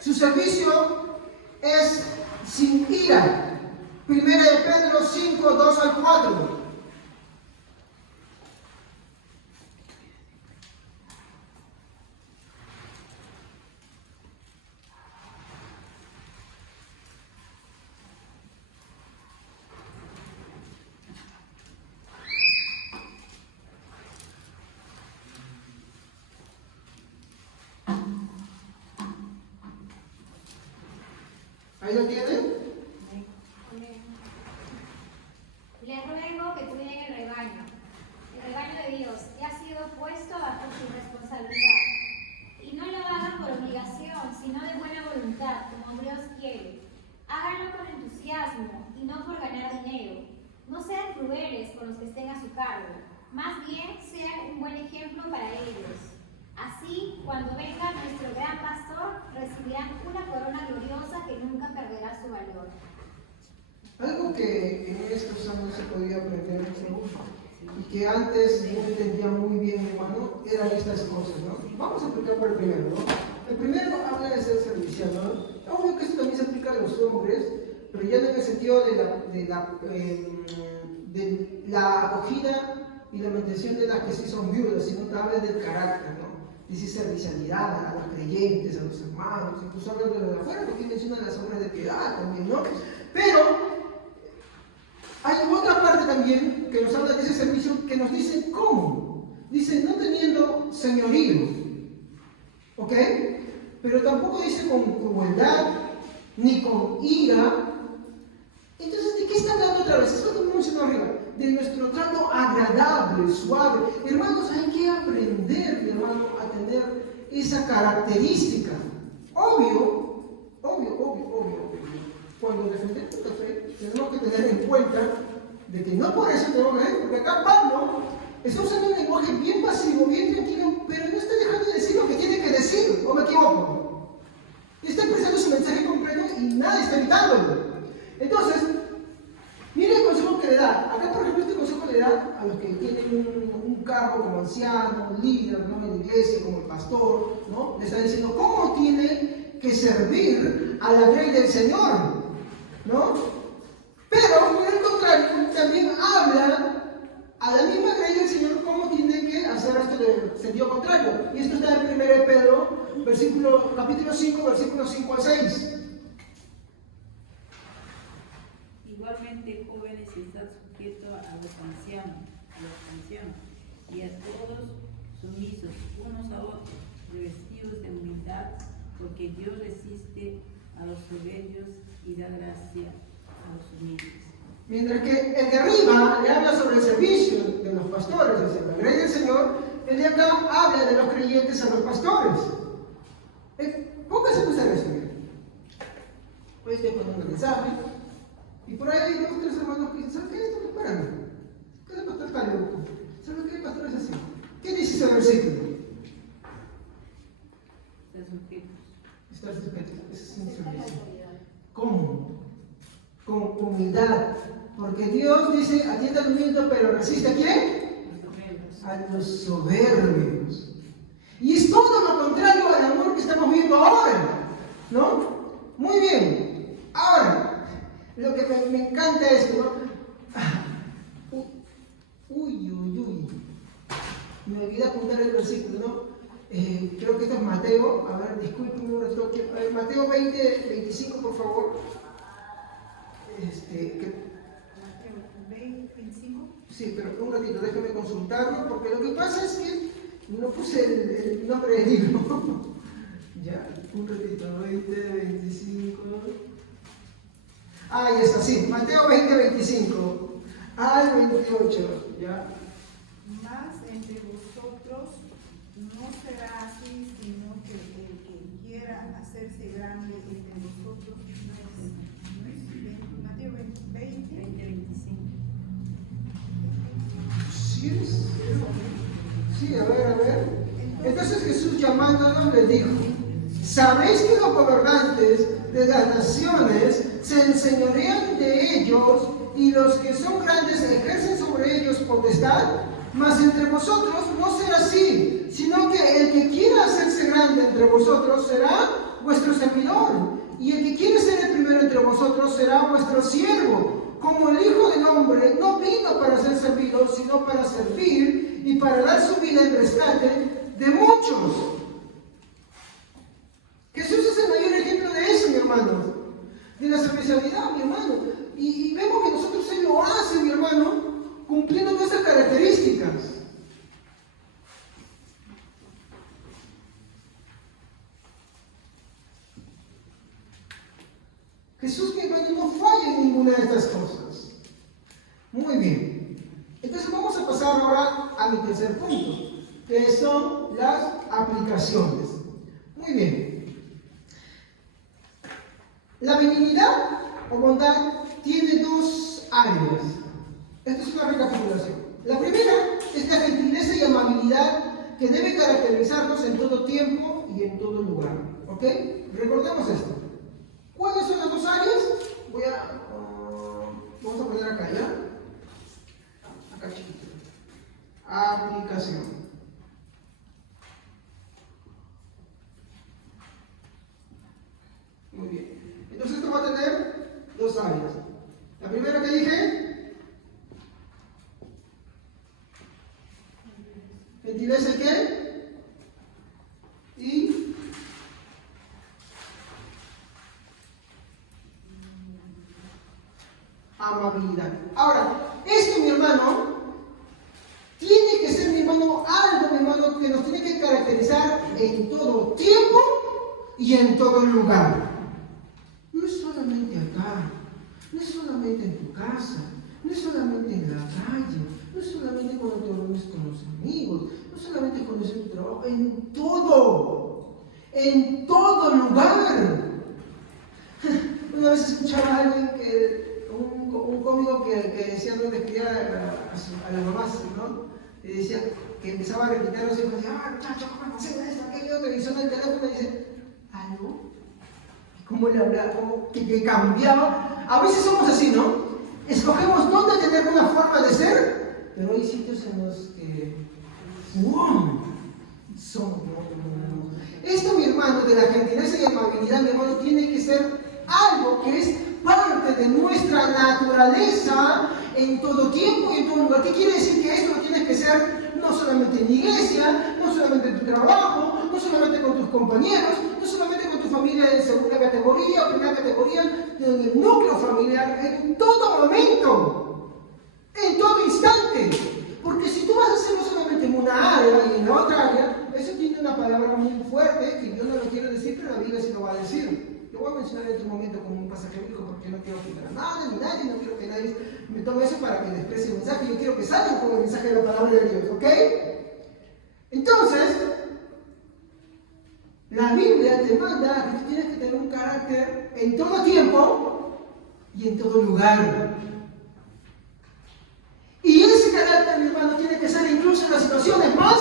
su servicio es sin ira. Primera de Pedro 5, 2 al 4. ¿Ahí lo tienen? Les ruego que cuiden el rebaño de Dios, que ha sido puesto bajo su responsabilidad. Y no lo hagan por obligación, sino de buena voluntad, como Dios quiere. Háganlo con entusiasmo y no por ganar dinero. No sean crueles con los que estén a su cargo. Más bien, sean un buen ejemplo para ellos. Así, cuando venga nuestro gran pastor, recibirán una corona gloriosa que nunca perderá su valor. Algo que en estos años se podía aprender mucho y que antes no entendía muy bien, hermano, eran estas cosas, ¿no? Vamos a explicar por el primero, ¿no? El primero habla de ser servicial, ¿no? Obvio que esto también se aplica a los hombres, pero ya no en el sentido de la acogida y la mantención de las que sí son viudas, sino que habla del carácter, ¿no? Dice servicialidad a los creyentes, a los hermanos, incluso habla de los de afuera, porque menciona las obras de piedad también, ¿no? Pero hay otra parte también que nos habla de ese servicio que nos dice cómo. Dice, no teniendo señorío, ¿ok? Pero tampoco dice con crueldad, ni con ira. Entonces, ¿de qué está hablando otra vez? Esto lo mencionó arriba. De nuestro trato agradable, suave. Hermanos, hay que aprender, mi hermano, a tener esa característica. Obvio. Cuando defendemos la fe, tenemos que tener en cuenta de que no por eso tenemos que, porque acá Pablo está usando un lenguaje bien pasivo, bien tranquilo, pero no está dejando de decir lo que tiene que decir, ¿o me equivoco? Está expresando su mensaje completo y nadie está evitándolo. Entonces, miren el consejo que le da. Acá, por ejemplo, este consejo le da a los que tienen un cargo como anciano, líder, ¿no? En la iglesia, como el pastor, ¿no? Le está diciendo cómo tiene que servir a la grey del Señor, ¿no? Pero, por el contrario, también habla a la misma grey del Señor cómo tiene que hacer esto del sentido contrario. Y esto está en 1 Pedro, capítulo 5, versículos 5 al 6. Igualmente, jóvenes, están sujetos a los ancianos y a todos sumisos unos a otros, revestidos de humildad, porque Dios resiste a los soberbios y da gracia a los humildes. Mientras que el de arriba le habla sobre el servicio de los pastores, o sea, la grey del Señor, el de acá habla de los creyentes a los pastores. Póngase a pensar eso. Hoy estoy poniendo un mensaje, y por ahí hay 2 o 3 hermanos que dicen, ¿sabes qué? Esto no es para mí. ¿Qué es el pastor está loco? ¿Sabes qué? El pastor es así. ¿Qué dice ese versículo? Estar sujetos. Ese es un servicio. ¿Cómo? Con humildad. Porque Dios dice, atiende al humilde, pero resiste a quién? A los soberbios. Y es todo lo contrario al amor que estamos viendo ahora, ¿no? Muy bien. Ahora, lo que me encanta es, ¿no? Uy. Me olvidé apuntar el versículo, ¿no? Creo que esto es Mateo. A ver, disculpen un retoque. Mateo 20, 25, por favor. Mateo 20, 25. Sí, pero un ratito, déjame consultarlo, porque lo que pasa es que no puse el nombre del libro. Ya, un ratito, 20, 25. Ahí está, sí, Mateo 20, 25 al 28, ya. Mas entre vosotros no será así, sino que el que quiera hacerse grande entre vosotros no es Mateo 20, 25. Sí, sí, a ver. Entonces Jesús llamándonos le dijo, ¿sabéis que los gobernantes de las naciones se enseñorean de ellos y los que son grandes ejercen sobre ellos potestad? Mas entre vosotros no será así, sino que el que quiera hacerse grande entre vosotros será vuestro servidor, y el que quiere ser el primero entre vosotros será vuestro siervo. Como el Hijo del Hombre no vino para ser servido, sino para servir y para dar su vida en rescate de muchos. Jesús es el mayor ejemplo de eso, mi hermano, de la servicialidad, mi hermano. Y vemos que nosotros Él lo hace, mi hermano, cumpliendo nuestras características. Jesús, mi hermano, no falla en ninguna de estas cosas. Muy bien. Entonces vamos a pasar ahora a mi tercer punto, que son las aplicaciones. Muy bien. La benignidad o bondad tiene 2 áreas. Esta es una recapitulación. La primera es la gentileza y amabilidad que debe caracterizarnos en todo tiempo y en todo lugar. ¿Ok? Recordemos esto. ¿Cuáles son las 2 áreas? Vamos a poner acá, ¿ya? Acá chiquito. Aplicación. Muy bien. Entonces esto va a tener 2 áreas. La primera que dije, gentileza y qué? Y amabilidad. Ahora, esto, mi hermano, tiene que ser, mi hermano, algo, mi hermano, que nos tiene que caracterizar en todo tiempo y en todo lugar. No es solamente acá, no es solamente en tu casa, no es solamente en la calle, no es solamente cuando te reúnes con los amigos, no es solamente cuando es en tu trabajo, en todo lugar. Una vez escuchaba a alguien un cómico que decía, no le escribía a las mamás, ¿no? Y decía que empezaba a repitar a los hijos, muchacho, ¿cómo hacen esto, aquello? Que suena el teléfono y dice, ¿algo? ¿Cómo le hablaba? ¿Cómo que cambiaba? A veces somos así, ¿no? Escogemos dónde tener una forma de ser, pero hay sitios en los que ¡wow! Esto, mi hermano, de la gentileza y amabilidad, mi hermano, tiene que ser algo que es parte de nuestra naturaleza en todo tiempo y en todo lugar. ¿Qué quiere decir? Que esto lo tienes que ser no solamente en la iglesia, no solamente en tu trabajo, no solamente con tus compañeros, no solamente con tu familia de segunda categoría o primera categoría, en el núcleo familiar, en todo momento, en todo instante. Porque si tú vas a hacerlo solamente en una área y en la otra área, eso tiene una palabra muy fuerte que yo no lo quiero decir, pero la Biblia sí lo va a decir. Lo voy a mencionar en otro momento como un pasaje bíblico porque no quiero ofender a nadie ni nadie, no quiero que nadie me tome eso para que desprecie el mensaje. Yo quiero que salgan con el mensaje de la palabra de Dios, ¿ok? Entonces, la Biblia te manda que tú tienes que tener un carácter en todo tiempo y en todo lugar. Y ese carácter, mi hermano, tiene que ser incluso en las situaciones más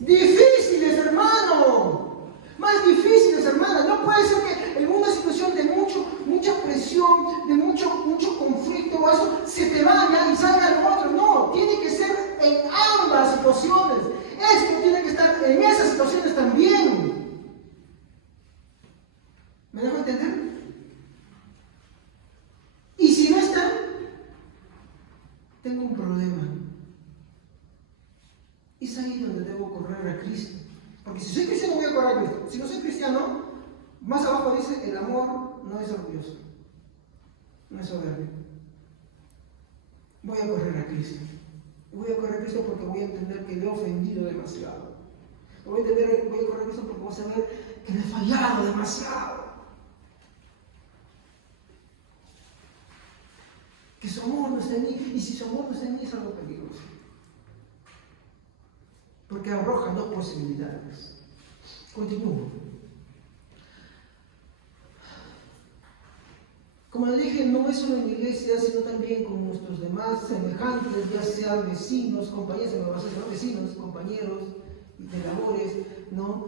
difíciles, hermano. Más difíciles, hermana. No puede ser que en una situación de mucha presión, de mucho conflicto o eso, se te vaya y salga lo otro. No, tiene que ser en ambas situaciones. Esto tiene que estar en esas situaciones también. ¿Me dejo entender? Y si no está, tengo un problema. Es ahí donde debo correr a Cristo. Porque si soy cristiano voy a correr a Cristo. Si no soy cristiano, más abajo dice, el amor no es orgulloso, no es soberbio. Voy a correr a Cristo. Voy a correr a Cristo porque voy a entender que le he ofendido demasiado. Voy a correr a Cristo porque voy a saber que le he fallado demasiado. Que su amor no está en mí. Y si su amor no está en mí es algo peligroso. Porque arroja dos posibilidades. Continúo. Como le dije, no es solo en la iglesia, sino también con nuestros demás semejantes, ya sean vecinos, compañeros, vecinos, compañeros de labores, ¿no?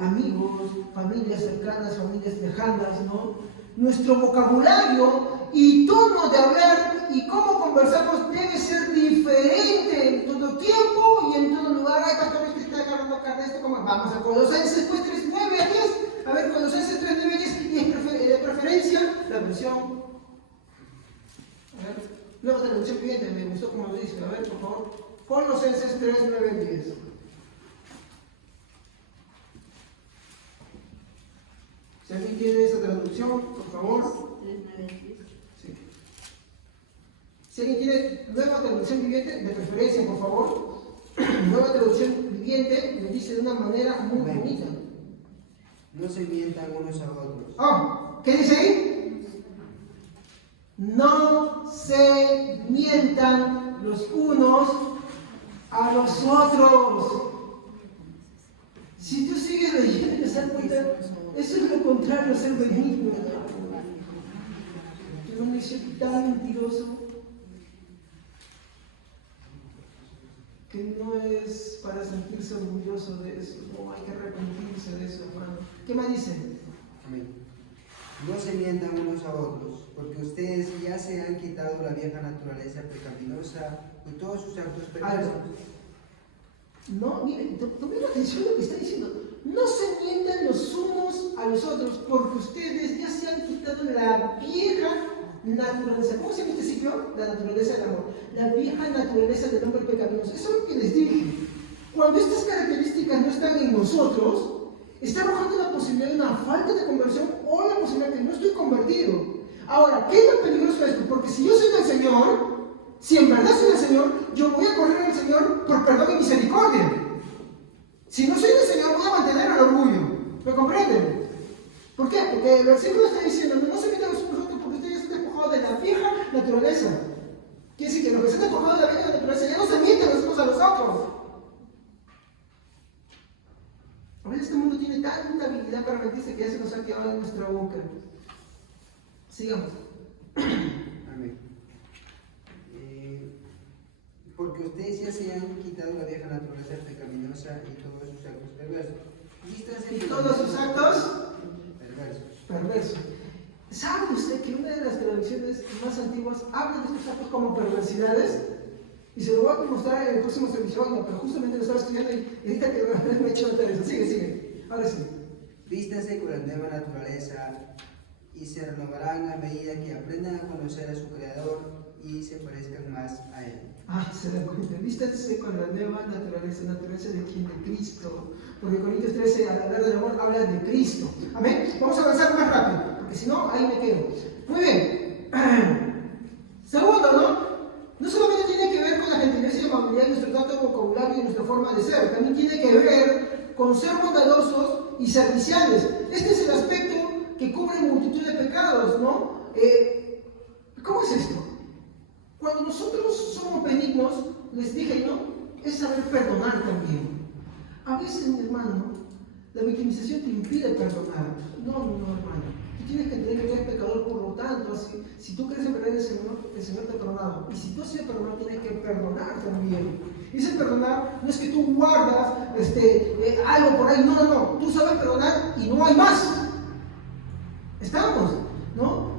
Amigos, familias cercanas, familias lejanas, ¿no? Nuestro vocabulario y tono de hablar y cómo conversamos debe ser diferente en todo tiempo y en todo lugar. Hay pastores que están agarrando carne de esto, como vamos a Colosenses pues 3:9 a 10. A ver, Colosenses 3:9 a 10 y es de preferencia la versión. A ver, luego de la versión siguiente, me gustó como lo dice. A ver, por favor, Colosenses 3:9 a 10. Si alguien tiene esa traducción, por favor. Sí. Si alguien tiene nueva traducción viviente, de preferencia, por favor. Nueva traducción viviente, me dice de una manera muy bonita. No se mientan unos a otros. Oh, ¿qué dice ahí? No se mientan los unos a los otros. Si tú sigues leyendo y te das cuenta, eso es lo contrario a ser benigno. Yo no soy tan mentiroso que no es para sentirse orgulloso de eso. No hay que arrepentirse de eso, hermano. ¿Qué más dice? Amén. No se mientan unos a otros, porque ustedes ya se han quitado la vieja naturaleza pecaminosa y todos sus actos perversos. No, miren, tomen atención a lo que está diciendo. No se mientan los unos a los otros, porque ustedes ya se han quitado la vieja naturaleza. ¿Cómo se llama este ciclo? La naturaleza del amor. La vieja naturaleza del hombre pecaminoso. Eso es lo que les dije. Cuando estas características no están en nosotros, está arrojando la posibilidad de una falta de conversión o la posibilidad de que no estoy convertido. Ahora, ¿qué es lo peligroso de esto? Porque si yo soy del Señor, si en verdad soy del Señor, yo voy a correr al Señor por perdón y misericordia. Si no soy del Señor, voy a mantener el orgullo. ¿Me comprenden? ¿Por qué? Porque el versículo está diciendo, no se metan los unos a otros porque ustedes están despojados de la vieja naturaleza. Quiere decir que los que están despojados de la vieja naturaleza ya no se mienten los unos a los otros. A veces este mundo tiene tanta habilidad para mentirse que ya se nos ha quedado en nuestra boca. Sigamos. Amén. Porque ustedes ya se han quitado la vieja naturaleza pecaminosa y todos sus actos perversos. Y todos sus actos perversos. ¿Sabe usted que una de las traducciones más antiguas habla de estos actos como perversidades? Y se lo voy a mostrar en el próximo servicio, pero justamente lo estaba estudiando y ahorita que me he hecho notar eso. Sigue. Ahora sí. Vístanse con la nueva naturaleza y se renovarán a medida que aprendan a conocer a su Creador y se parezcan más a Él. Se dan cuenta. Vístanse con la nueva naturaleza de quién? De Cristo. Porque Corintios 13, al hablar del amor, habla de Cristo. Amén. Vamos a avanzar más rápido, porque si no, ahí me quedo. Muy bien. Segundo, ¿no? No solamente tiene que ver con la gentileza y amabilidad de nuestro trato vocabulario y nuestra forma de ser, también tiene que ver con ser bondadosos y serviciales. Este es el aspecto que cubre multitud de pecados, ¿no? ¿Cómo es esto? Cuando nosotros somos benignos, les dije, ¿no? Es saber perdonar también. A veces, mi hermano, la victimización te impide perdonar. No, hermano. Tú tienes que entender que tú eres pecador, por lo tanto, si tú crees en verdad el Señor te ha perdonado. Y si tú has sido perdonado, tienes que perdonar también. Y ese perdonar no es que tú guardas algo por ahí. No. Tú sabes perdonar y no hay más. ¿Estamos? ¿No?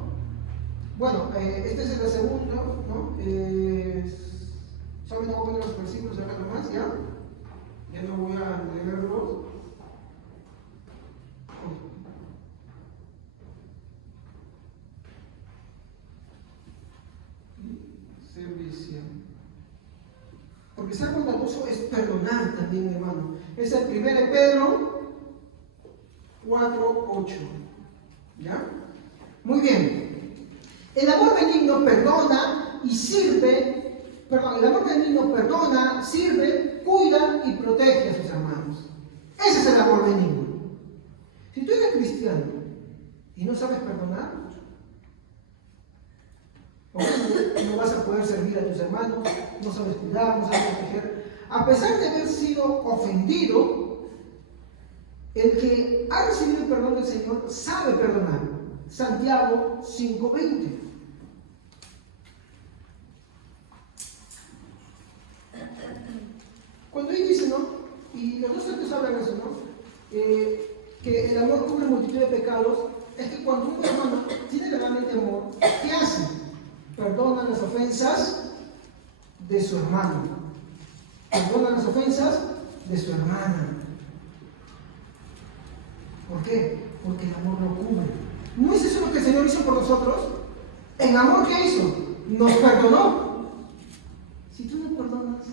Bueno, este es el segundo, ¿no? Solo no voy a poner los versículos acá nomás, ¿ya? Ya no voy a leerlos. Servicio. Porque ser bondadoso es perdonar también, hermano. Es el 1 Pedro 4:8. ¿Ya? Muy bien. El amor benigno perdona y sirve, el amor benigno perdona, sirve, cuida y protege a sus hermanos. Ese es el amor benigno. Si tú eres cristiano y no sabes perdonar, no vas a poder servir a tus hermanos, no sabes cuidar, no sabes proteger. A pesar de haber sido ofendido, el que ha recibido el perdón del Señor sabe perdonar. Santiago 5:20. Cuando él dice, ¿no? Y los dos textos hablan de eso, ¿no? Que el amor cubre multitud de pecados, es que cuando un hermano tiene realmente amor, ¿qué hace? Perdona las ofensas de su hermano. Perdona las ofensas de su hermana. ¿Por qué? Porque el amor lo cubre. ¿No es eso lo que el Señor hizo por nosotros? ¿En amor qué hizo? Nos perdonó. Si tú no perdonas,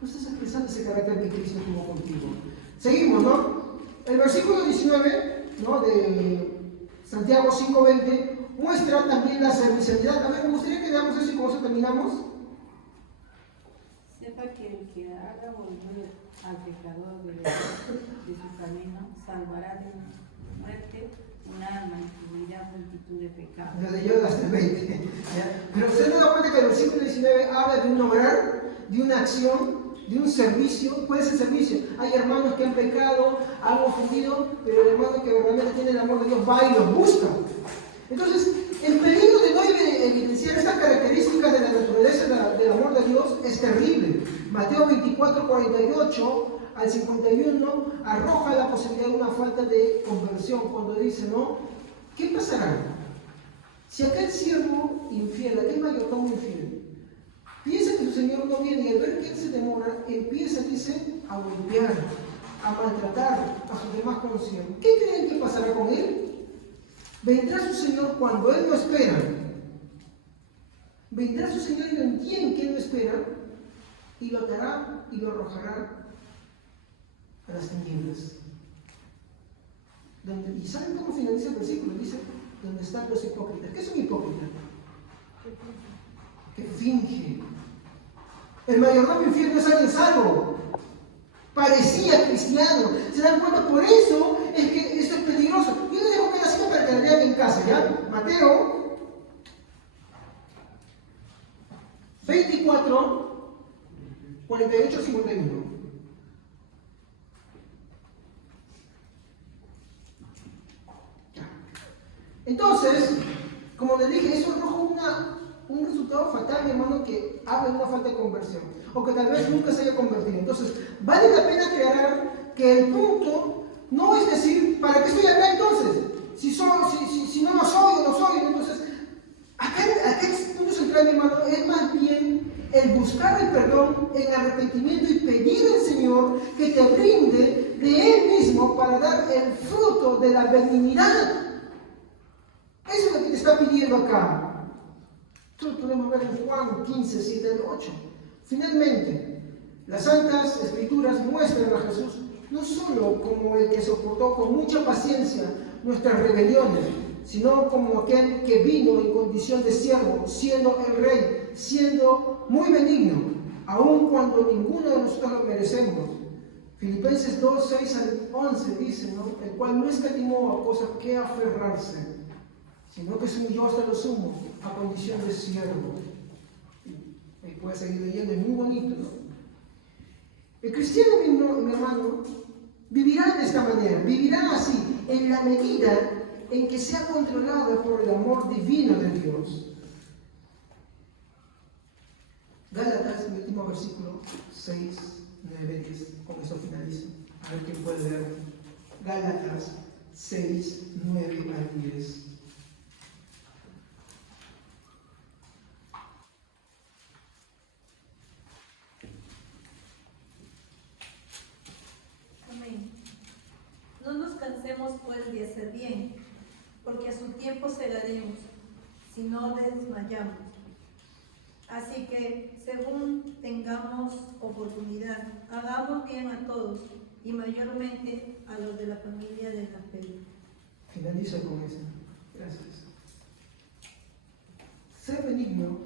no estás expresando ese carácter que Cristo tuvo contigo. Seguimos, ¿no? El versículo 19, ¿no? De Santiago 5:20 muestra también la servicialidad. A ver, me gustaría que veamos eso y con eso terminamos. Sepa que el que haga volver al pecador de su camino salvará de muerte un alma y cubrirá multitud de pecados. Desde yo hasta el 20. Pero usted no da cuenta que el versículo 19 habla de un obrar, de una acción, de un servicio. ¿Cuál es el servicio? Hay hermanos que han pecado, han ofendido, pero el hermano que verdaderamente tiene el amor de Dios va y los busca. Entonces, el peligro de no evidenciar estas características de la naturaleza del amor de Dios es terrible. Mateo 24:48 al 51 arroja la posibilidad de una falta de conversión cuando dice, ¿no? ¿Qué pasará? Si aquel siervo infiel, aquel mayordomo infiel, piensa que su señor no viene y al ver que él se demora, empieza, dice, a golpear, a maltratar a sus demás consiervos. ¿Qué creen que pasará con él? Vendrá su Señor cuando Él no espera. Vendrá su Señor y en quien que Él no espera, y lo atará y lo arrojará a las tinieblas. ¿Y saben cómo finaliza el versículo? Dice, donde están los hipócritas. ¿Qué es un hipócrita? Que finge. El mayordomo infiel no es alguien salvo. Parecía cristiano. ¿Se dan cuenta? Por eso es que esto es peligroso. Yo les dejo una cita para que la lean en casa, ¿ya? Mateo 24, 48, 51. Entonces, como les dije, eso arroja un resultado fatal, mi hermano, que habla de una falta de conversión, o que tal vez nunca se haya convertido. Entonces, vale la pena aclarar que el punto no es decir, ¿para qué estoy acá entonces? Si no lo soy o no soy. Entonces, acá el punto central, mi hermano, es más bien el buscar el perdón, el arrepentimiento y pedir al Señor que te brinde de Él mismo para dar el fruto de la benignidad. Eso es lo que te está pidiendo acá. Esto podemos ver en Juan 15, 7 al 8. Finalmente, las Santas Escrituras muestran a Jesús no solo como el que soportó con mucha paciencia nuestras rebeliones, sino como aquel que vino en condición de siervo, siendo el Rey, siendo muy benigno, aun cuando ninguno de nosotros lo merecemos. Filipenses 2, 6 al 11 dice, ¿no? El cual no escatimó a cosas que aferrarse, sino que se humilló hasta lo sumo, a condición de siervo. Y puede seguir leyendo, es muy bonito, ¿no? El cristiano, mi hermano, vivirá de esta manera, vivirá así, en la medida en que sea controlado por el amor divino de Dios. Gálatas, el último versículo, 6, 9, 10, con eso finalizo. A ver quién puede leer. Gálatas 6, 9 al 10. Amén. No nos cansemos pues de hacer bien, porque a su tiempo segaremos, si no desmayamos. Así que, según tengamos oportunidad, hagamos bien a todos, y mayormente a los de la familia de la fe. Finalizo con eso. Gracias. Ser benigno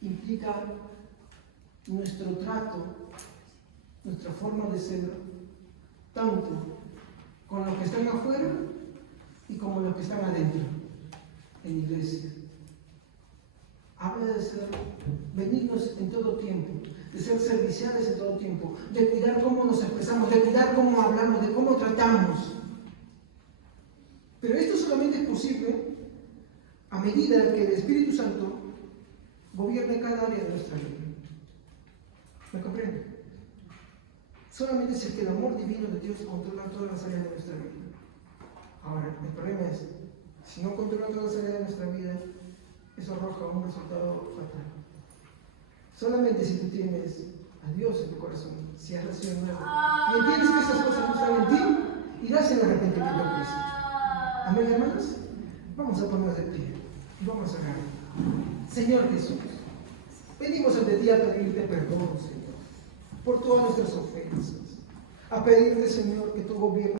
implica nuestro trato, nuestra forma de ser, tanto con los que están afuera y como los que están adentro, en iglesia. Habla de ser benignos en todo tiempo, de ser serviciales en todo tiempo, de cuidar cómo nos expresamos, de cuidar cómo hablamos, de cómo tratamos. Pero esto solamente es posible a medida que el Espíritu Santo gobierne cada área de nuestra vida. ¿Me comprende? Solamente si es que el amor divino de Dios controla todas las áreas de nuestra vida. Ahora, el problema es, si no controla todas las áreas de nuestra vida, eso arroja un resultado fatal. Solamente si tú tienes a Dios en tu corazón, si has recibido nuevo, y entiendes que esas cosas no están en ti, irás en arrepentimiento a Cristo. Amén, hermanos. Vamos a ponernos de pie y vamos a orar. Señor Jesús, venimos ante ti a pedirte perdón, Señor, por todas nuestras ofensas, a pedirte, Señor, que tu gobierno